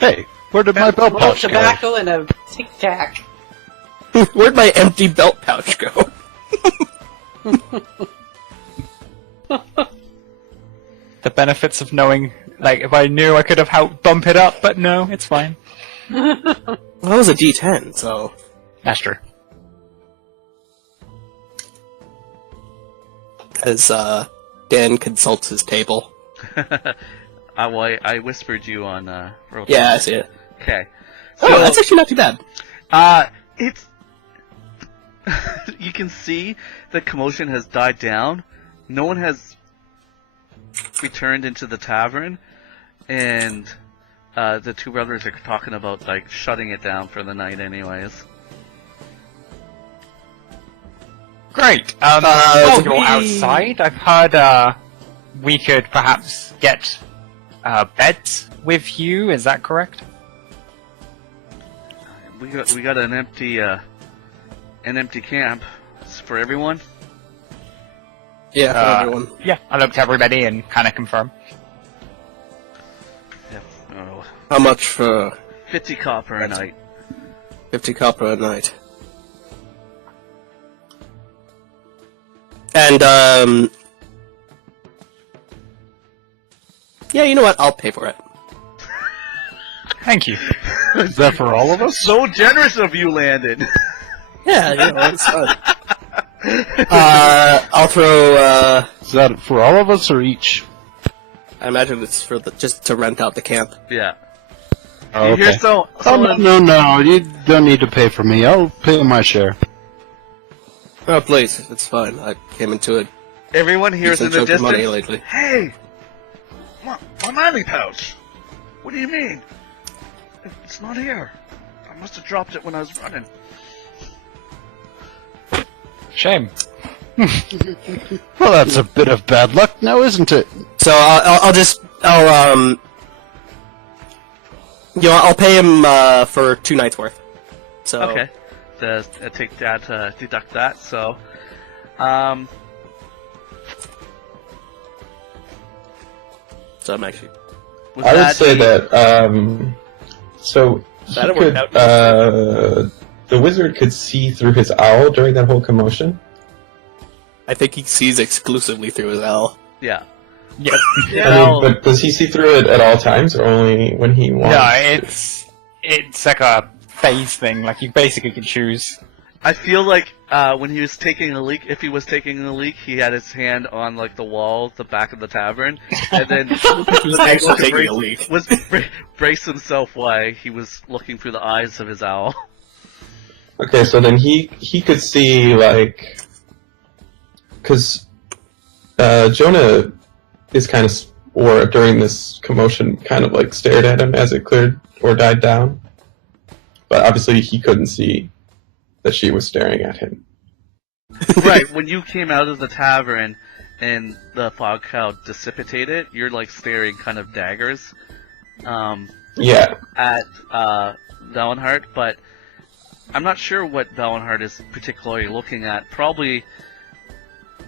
Hey, where did my belt More pouch go? tobacco and a tic tac. Where'd my empty belt pouch go? The benefits of knowing, like, if I knew I could have helped bump it up, but no, it's fine. Well, that was a D10, so... That's true. As, Dan consults his table. Well, I whispered you on roll. Yeah, I see it. Okay. Oh, that's actually not too bad. It's you can see the commotion has died down. No one has returned into the tavern, and the two brothers are talking about like shutting it down for the night, anyways. Great. we- You're outside. I've heard we could perhaps get beds with you. Is that correct? We got an empty camp. It's for everyone. Yeah, for everyone. Yeah. I looked at everybody and kind of confirm. Yeah. Oh, How much for 50 copper a night. 50 copper a night? And, yeah, you know what? I'll pay for it. Thank you. Is that for all of us? So generous of you, Landon. Yeah, you know, it's fun. I'll throw, Is that for all of us or each? I imagine it's for just to rent out the camp. Yeah. Oh, You hear okay. so? Oh, no, you don't need to pay for me. I'll pay my share. Oh, please, it's fine. I came into it. Everyone hears in Decent the chunk of money distance. lately. Hey, my money pouch. What do you mean? It's not here. I must have dropped it when I was running. Shame. Well, that's a bit of bad luck now, isn't it? So I'll pay him for 2 nights worth. So Okay. Take that. Deduct that. So, So I'm actually. was I would that say the- that, so he That'll work could, out. the wizard could see through his owl during that whole commotion. I think he sees exclusively through his owl. Yeah. Yeah. I mean, but does he see through it at all times, or only when he wants? No, it's like a phase thing. Like you basically can choose. I feel like when he was taking a leak, if he was taking a leak, he had his hand on like the wall, the back of the tavern, and then He was actually taking a leak. was brace himself while he was looking through the eyes of his owl. Okay, so then he could see, like, because Jonna is kind of, or during this commotion, kind of like stared at him as it cleared or died down. But obviously he couldn't see that she was staring at him. Right, when you came out of the tavern, and the fog cloud dissipated, you're like staring kind of daggers Yeah. at Velenhardt, but I'm not sure what Velenhardt is particularly looking at. Probably,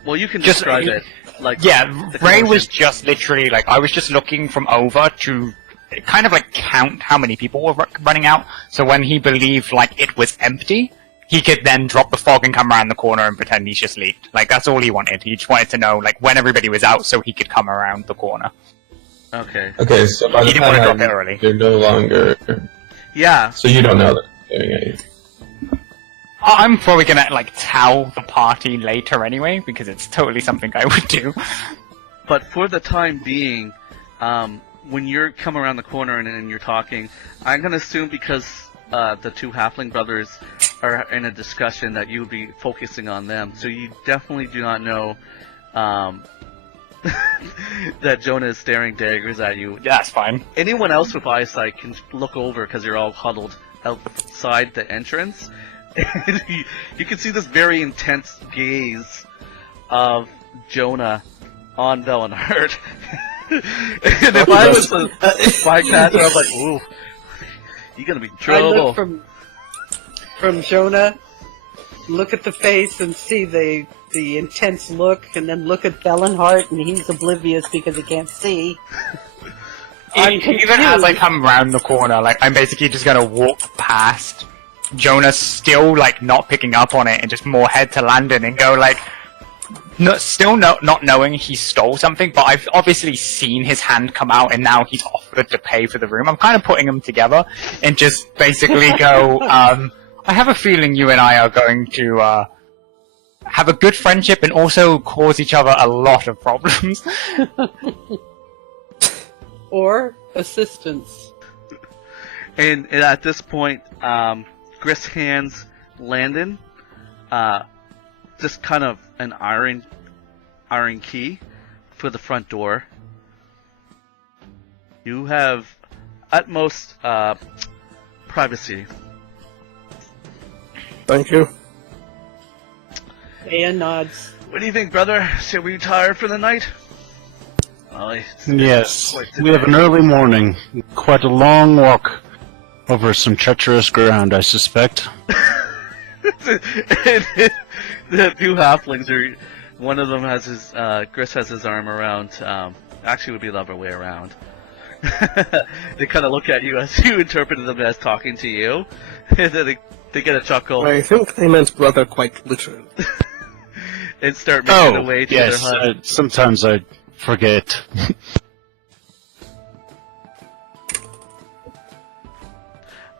well, you can Just- describe it. Like, Yeah, the Ray commotion. was just literally like, I was just looking from over to kind of like count how many people were running out. So when he believed like it was empty, he could then drop the fog and come around the corner and pretend he's just leaked. Like that's all he wanted. He just wanted to know like when everybody was out so he could come around the corner. Okay. Okay, so by He the didn't want to drop time it early. they're no longer... Yeah. So you don't know that they're staring at you. I'm probably gonna like tell the party later anyway because it's totally something I would do. But for the time being, when you're come around the corner and you're talking, I'm gonna assume because the two halfling brothers are in a discussion that you would be focusing on them. So you definitely do not know that Jonna is staring daggers at you. That's fine. Anyone else with eyesight can look over because you're all huddled outside the entrance. And you can see this very intense gaze of Jonna on Velenhardt. And if I was the bycaster, I'm like, ooh, you're gonna be in I trouble. look from Jonna, look at the face and see the intense look, and then look at Velenhardt, and he's oblivious because he can't see. I'm Even as confused. I come round the corner, like I'm basically just gonna walk past Jonah, still like not picking up on it, and just more head to Landon and go like, not knowing he stole something, but I've obviously seen his hand come out, and now he's offered to pay for the room. I'm kind of putting them together, and just basically go, I have a feeling you and I are going to have a good friendship, and also cause each other a lot of problems. Or assistance. And at this point, Gris hands Landon just kind of an iron key for the front door. You have utmost privacy. Thank you. Aeya nods. What do you think, brother? Should we retire for the night? Yes, Quite we have an early morning. Quite a long walk over some treacherous ground, I suspect. The two halflings are. One of them has his. Gris has his arm around. Actually, it would be the other way around. They kind of look at you as you interpreted them as talking to you, and then they get a chuckle I think they meant brother quite literally. and start making their way to yes, their hut. sometimes I forget.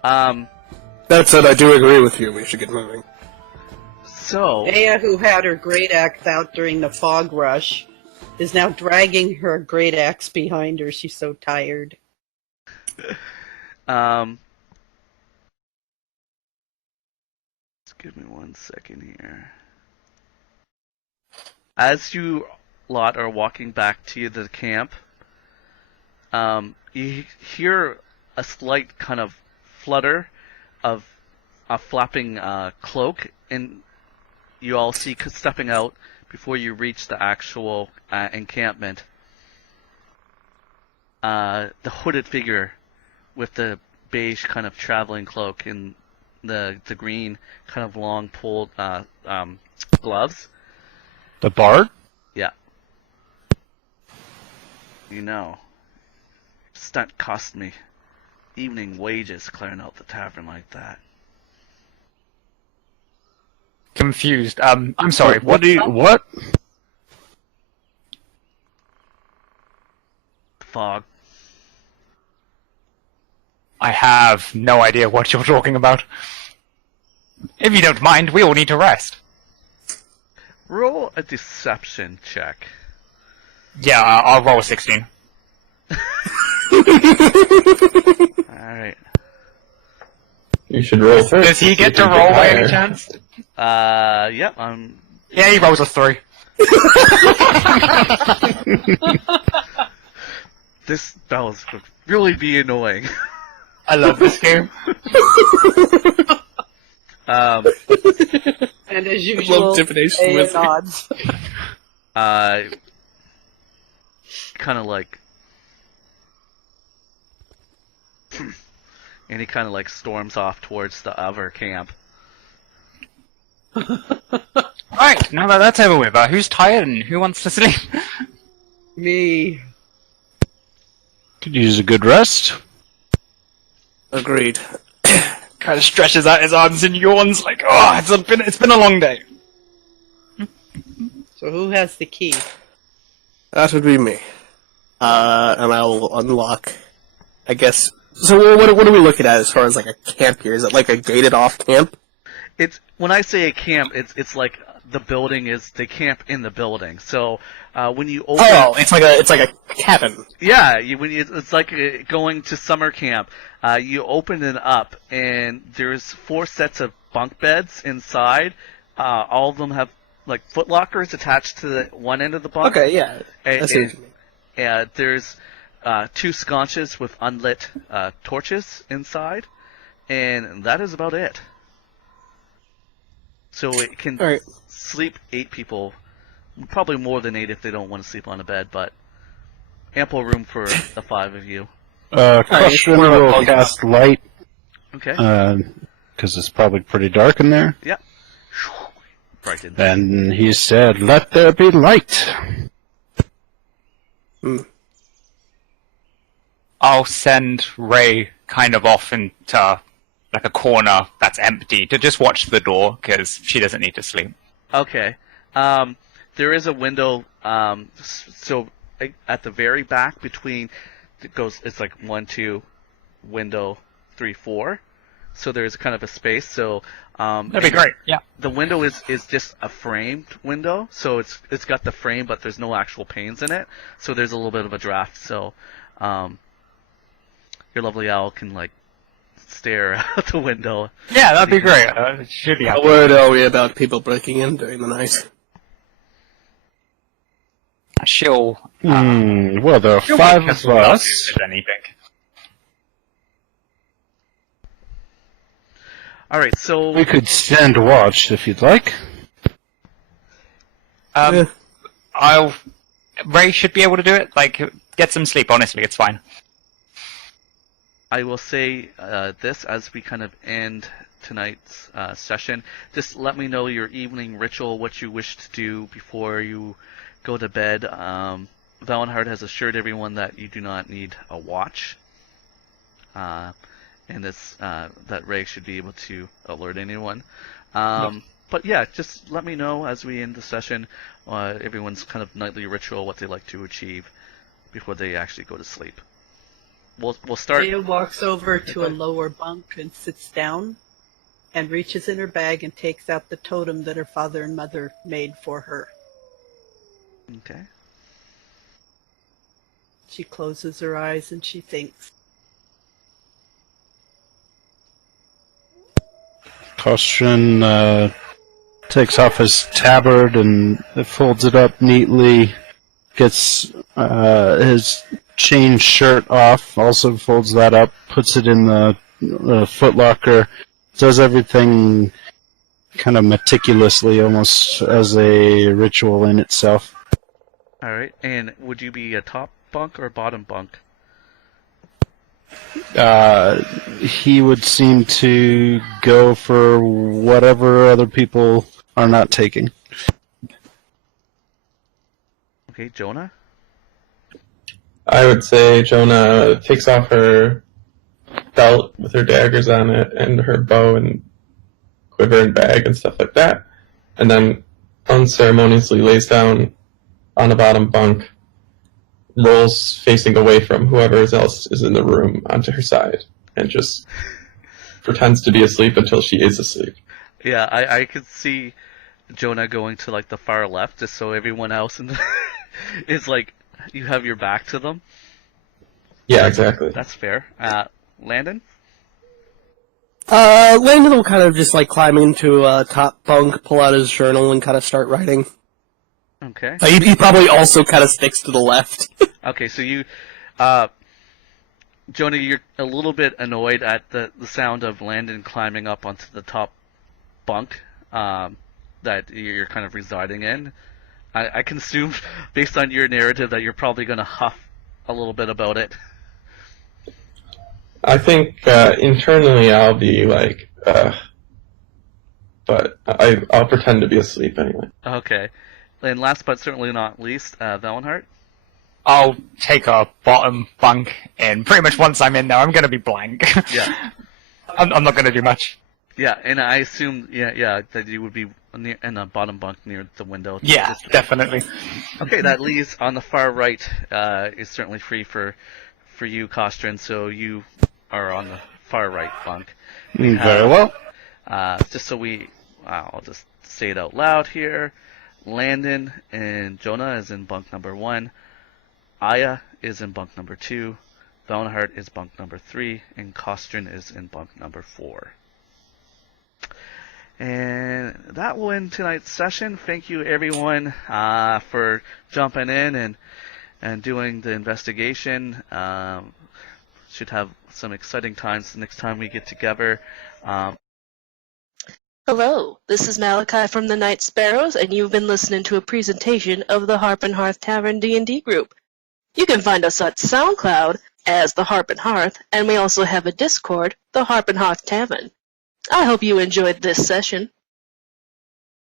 That said, I do agree with you. We should get moving. So Aeya, who had her great axe out during the fog rush, is now dragging her great axe behind her. She's so tired. just give me 1 second here. As you lot are walking back to the camp, you hear a slight kind of flutter of a flapping cloak, and you all see stepping out before you reach the actual encampment. The hooded figure with the beige kind of traveling cloak and the green kind of long pulled gloves. The bard? Yeah. You know, stunt cost me evening wages clearing out the tavern like that. Confused. I'm sorry. What do you... What? Fog. I have no idea what you're talking about. If you don't mind, we all need to rest. Roll a deception check. Yeah, I'll roll a 16. Alright. You should roll first. Does he to see get if to you roll by higher. any chance? Yep, Yeah, he rolls a 3. this spell would really be annoying. I love this game. And as usual, divination Aeya wizard. nods. kind of like, and he kind of like storms off towards the other camp. Right, now that that's over with, who's tired and who wants to sleep? Me. Could use a good rest. Agreed. Kind of stretches out his arms and yawns like, oh, it's been a long day. So who has the key? That would be me. And I will unlock, I guess. So what are we looking at as far as like a camp here? Is it like a gated off camp? It's when I say a camp, it's like the building is the camp in the building. So when you open, it's like a cabin. yeah, it's like going to summer camp. You open it up, and there's 4 sets of bunk beds inside. All of them have like foot lockers attached to the one end of the bunk. Okay, yeah. And, That's what you mean. there's 2 sconces with unlit torches inside, and that is about it. So it can All right. sleep 8 people, probably more than 8 if they don't want to sleep on a bed, but ample room for the 5 of you. Costren we're will on- cast light, Okay. because it's probably pretty dark in there. Yep. Brightened. And he said, "Let there be light." I'll send Ray kind of off into like a corner that's empty to just watch the door because she doesn't need to sleep. Okay. There is a window. So at the very back between it's like 1, 2, window 3, 4. So there's kind of a space. So That'd be great. Yeah. the window is just a framed window. So it's got the frame, but there's no actual panes in it. So there's a little bit of a draft. So your lovely owl can like stare out the window. Yeah, that'd be great. It should be How happy. worried are we about people breaking in during the night? She'll. Well, there are she'll 5 wake us of all up us. if anything. All right. So We could stand watch if you'd like. Yeah. Ray should be able to do it. Like, get some sleep. Honestly, it's fine. I will say this as we kind of end tonight's session. Just let me know your evening ritual, what you wish to do before you go to bed. Velenhardt has assured everyone that you do not need a watch, and that Ray should be able to alert anyone. But yeah, just let me know as we end the session. Everyone's kind of nightly ritual, what they like to achieve before they actually go to sleep. We'll start. Aeya walks over to a lower bunk and sits down and reaches in her bag and takes out the totem that her father and mother made for her. Okay. She closes her eyes and she thinks. Costren takes off his tabard and folds it up neatly, gets his chain shirt off, also folds that up, puts it in the footlocker, does everything kind of meticulously, almost as a ritual in itself. All right. And would you be a top bunk or a bottom bunk? He would seem to go for whatever other people are not taking. Okay, Jonna. I would say Jonna takes off her belt with her daggers on it and her bow and quiver and bag and stuff like that, and then unceremoniously lays down on the bottom bunk, rolls facing away from whoever else is in the room onto her side, and just pretends to be asleep until she is asleep. Yeah, I could see Jonna going to like the far left, just so everyone else in the is like you have your back to them. Yeah, exactly. That's fair. Landon. Landon will kind of just like climb into a top bunk, pull out his journal, and kind of start writing. Okay. He probably also kind of sticks to the left. Okay, so you, Jonna, you're a little bit annoyed at the sound of Landon climbing up onto the top bunk that you're kind of residing in. I can assume, based on your narrative, that you're probably going to huff a little bit about it. I think internally I'll be like, but I'll pretend to be asleep anyway. Okay. And last but certainly not least, Velenhardt. I'll take a bottom bunk, and pretty much once I'm in there, I'm going to be blank. Yeah. I'm not going to do much. Yeah, and I assume, that you would be in a bottom bunk near the window. Yeah, definitely. Okay, that leaves on the far right is certainly free for you, Costren, so you are on the far right bunk. Very well. Just so I'll just say it out loud here. Landon and Jonna is in bunk number 1. Aeya is in bunk number 2. Velenhardt is bunk number 3, and Costren is in bunk number 4. And that will end tonight's session. Thank you, everyone, for jumping in and doing the investigation. Should have some exciting times the next time we get together. Hello, this is Malachi from the Night Sparrows, and you've been listening to a presentation of the Harp and Hearth Tavern D&D group. You can find us at SoundCloud as the Harp and Hearth, and we also have a Discord, the Harp and Hearth Tavern. I hope you enjoyed this session.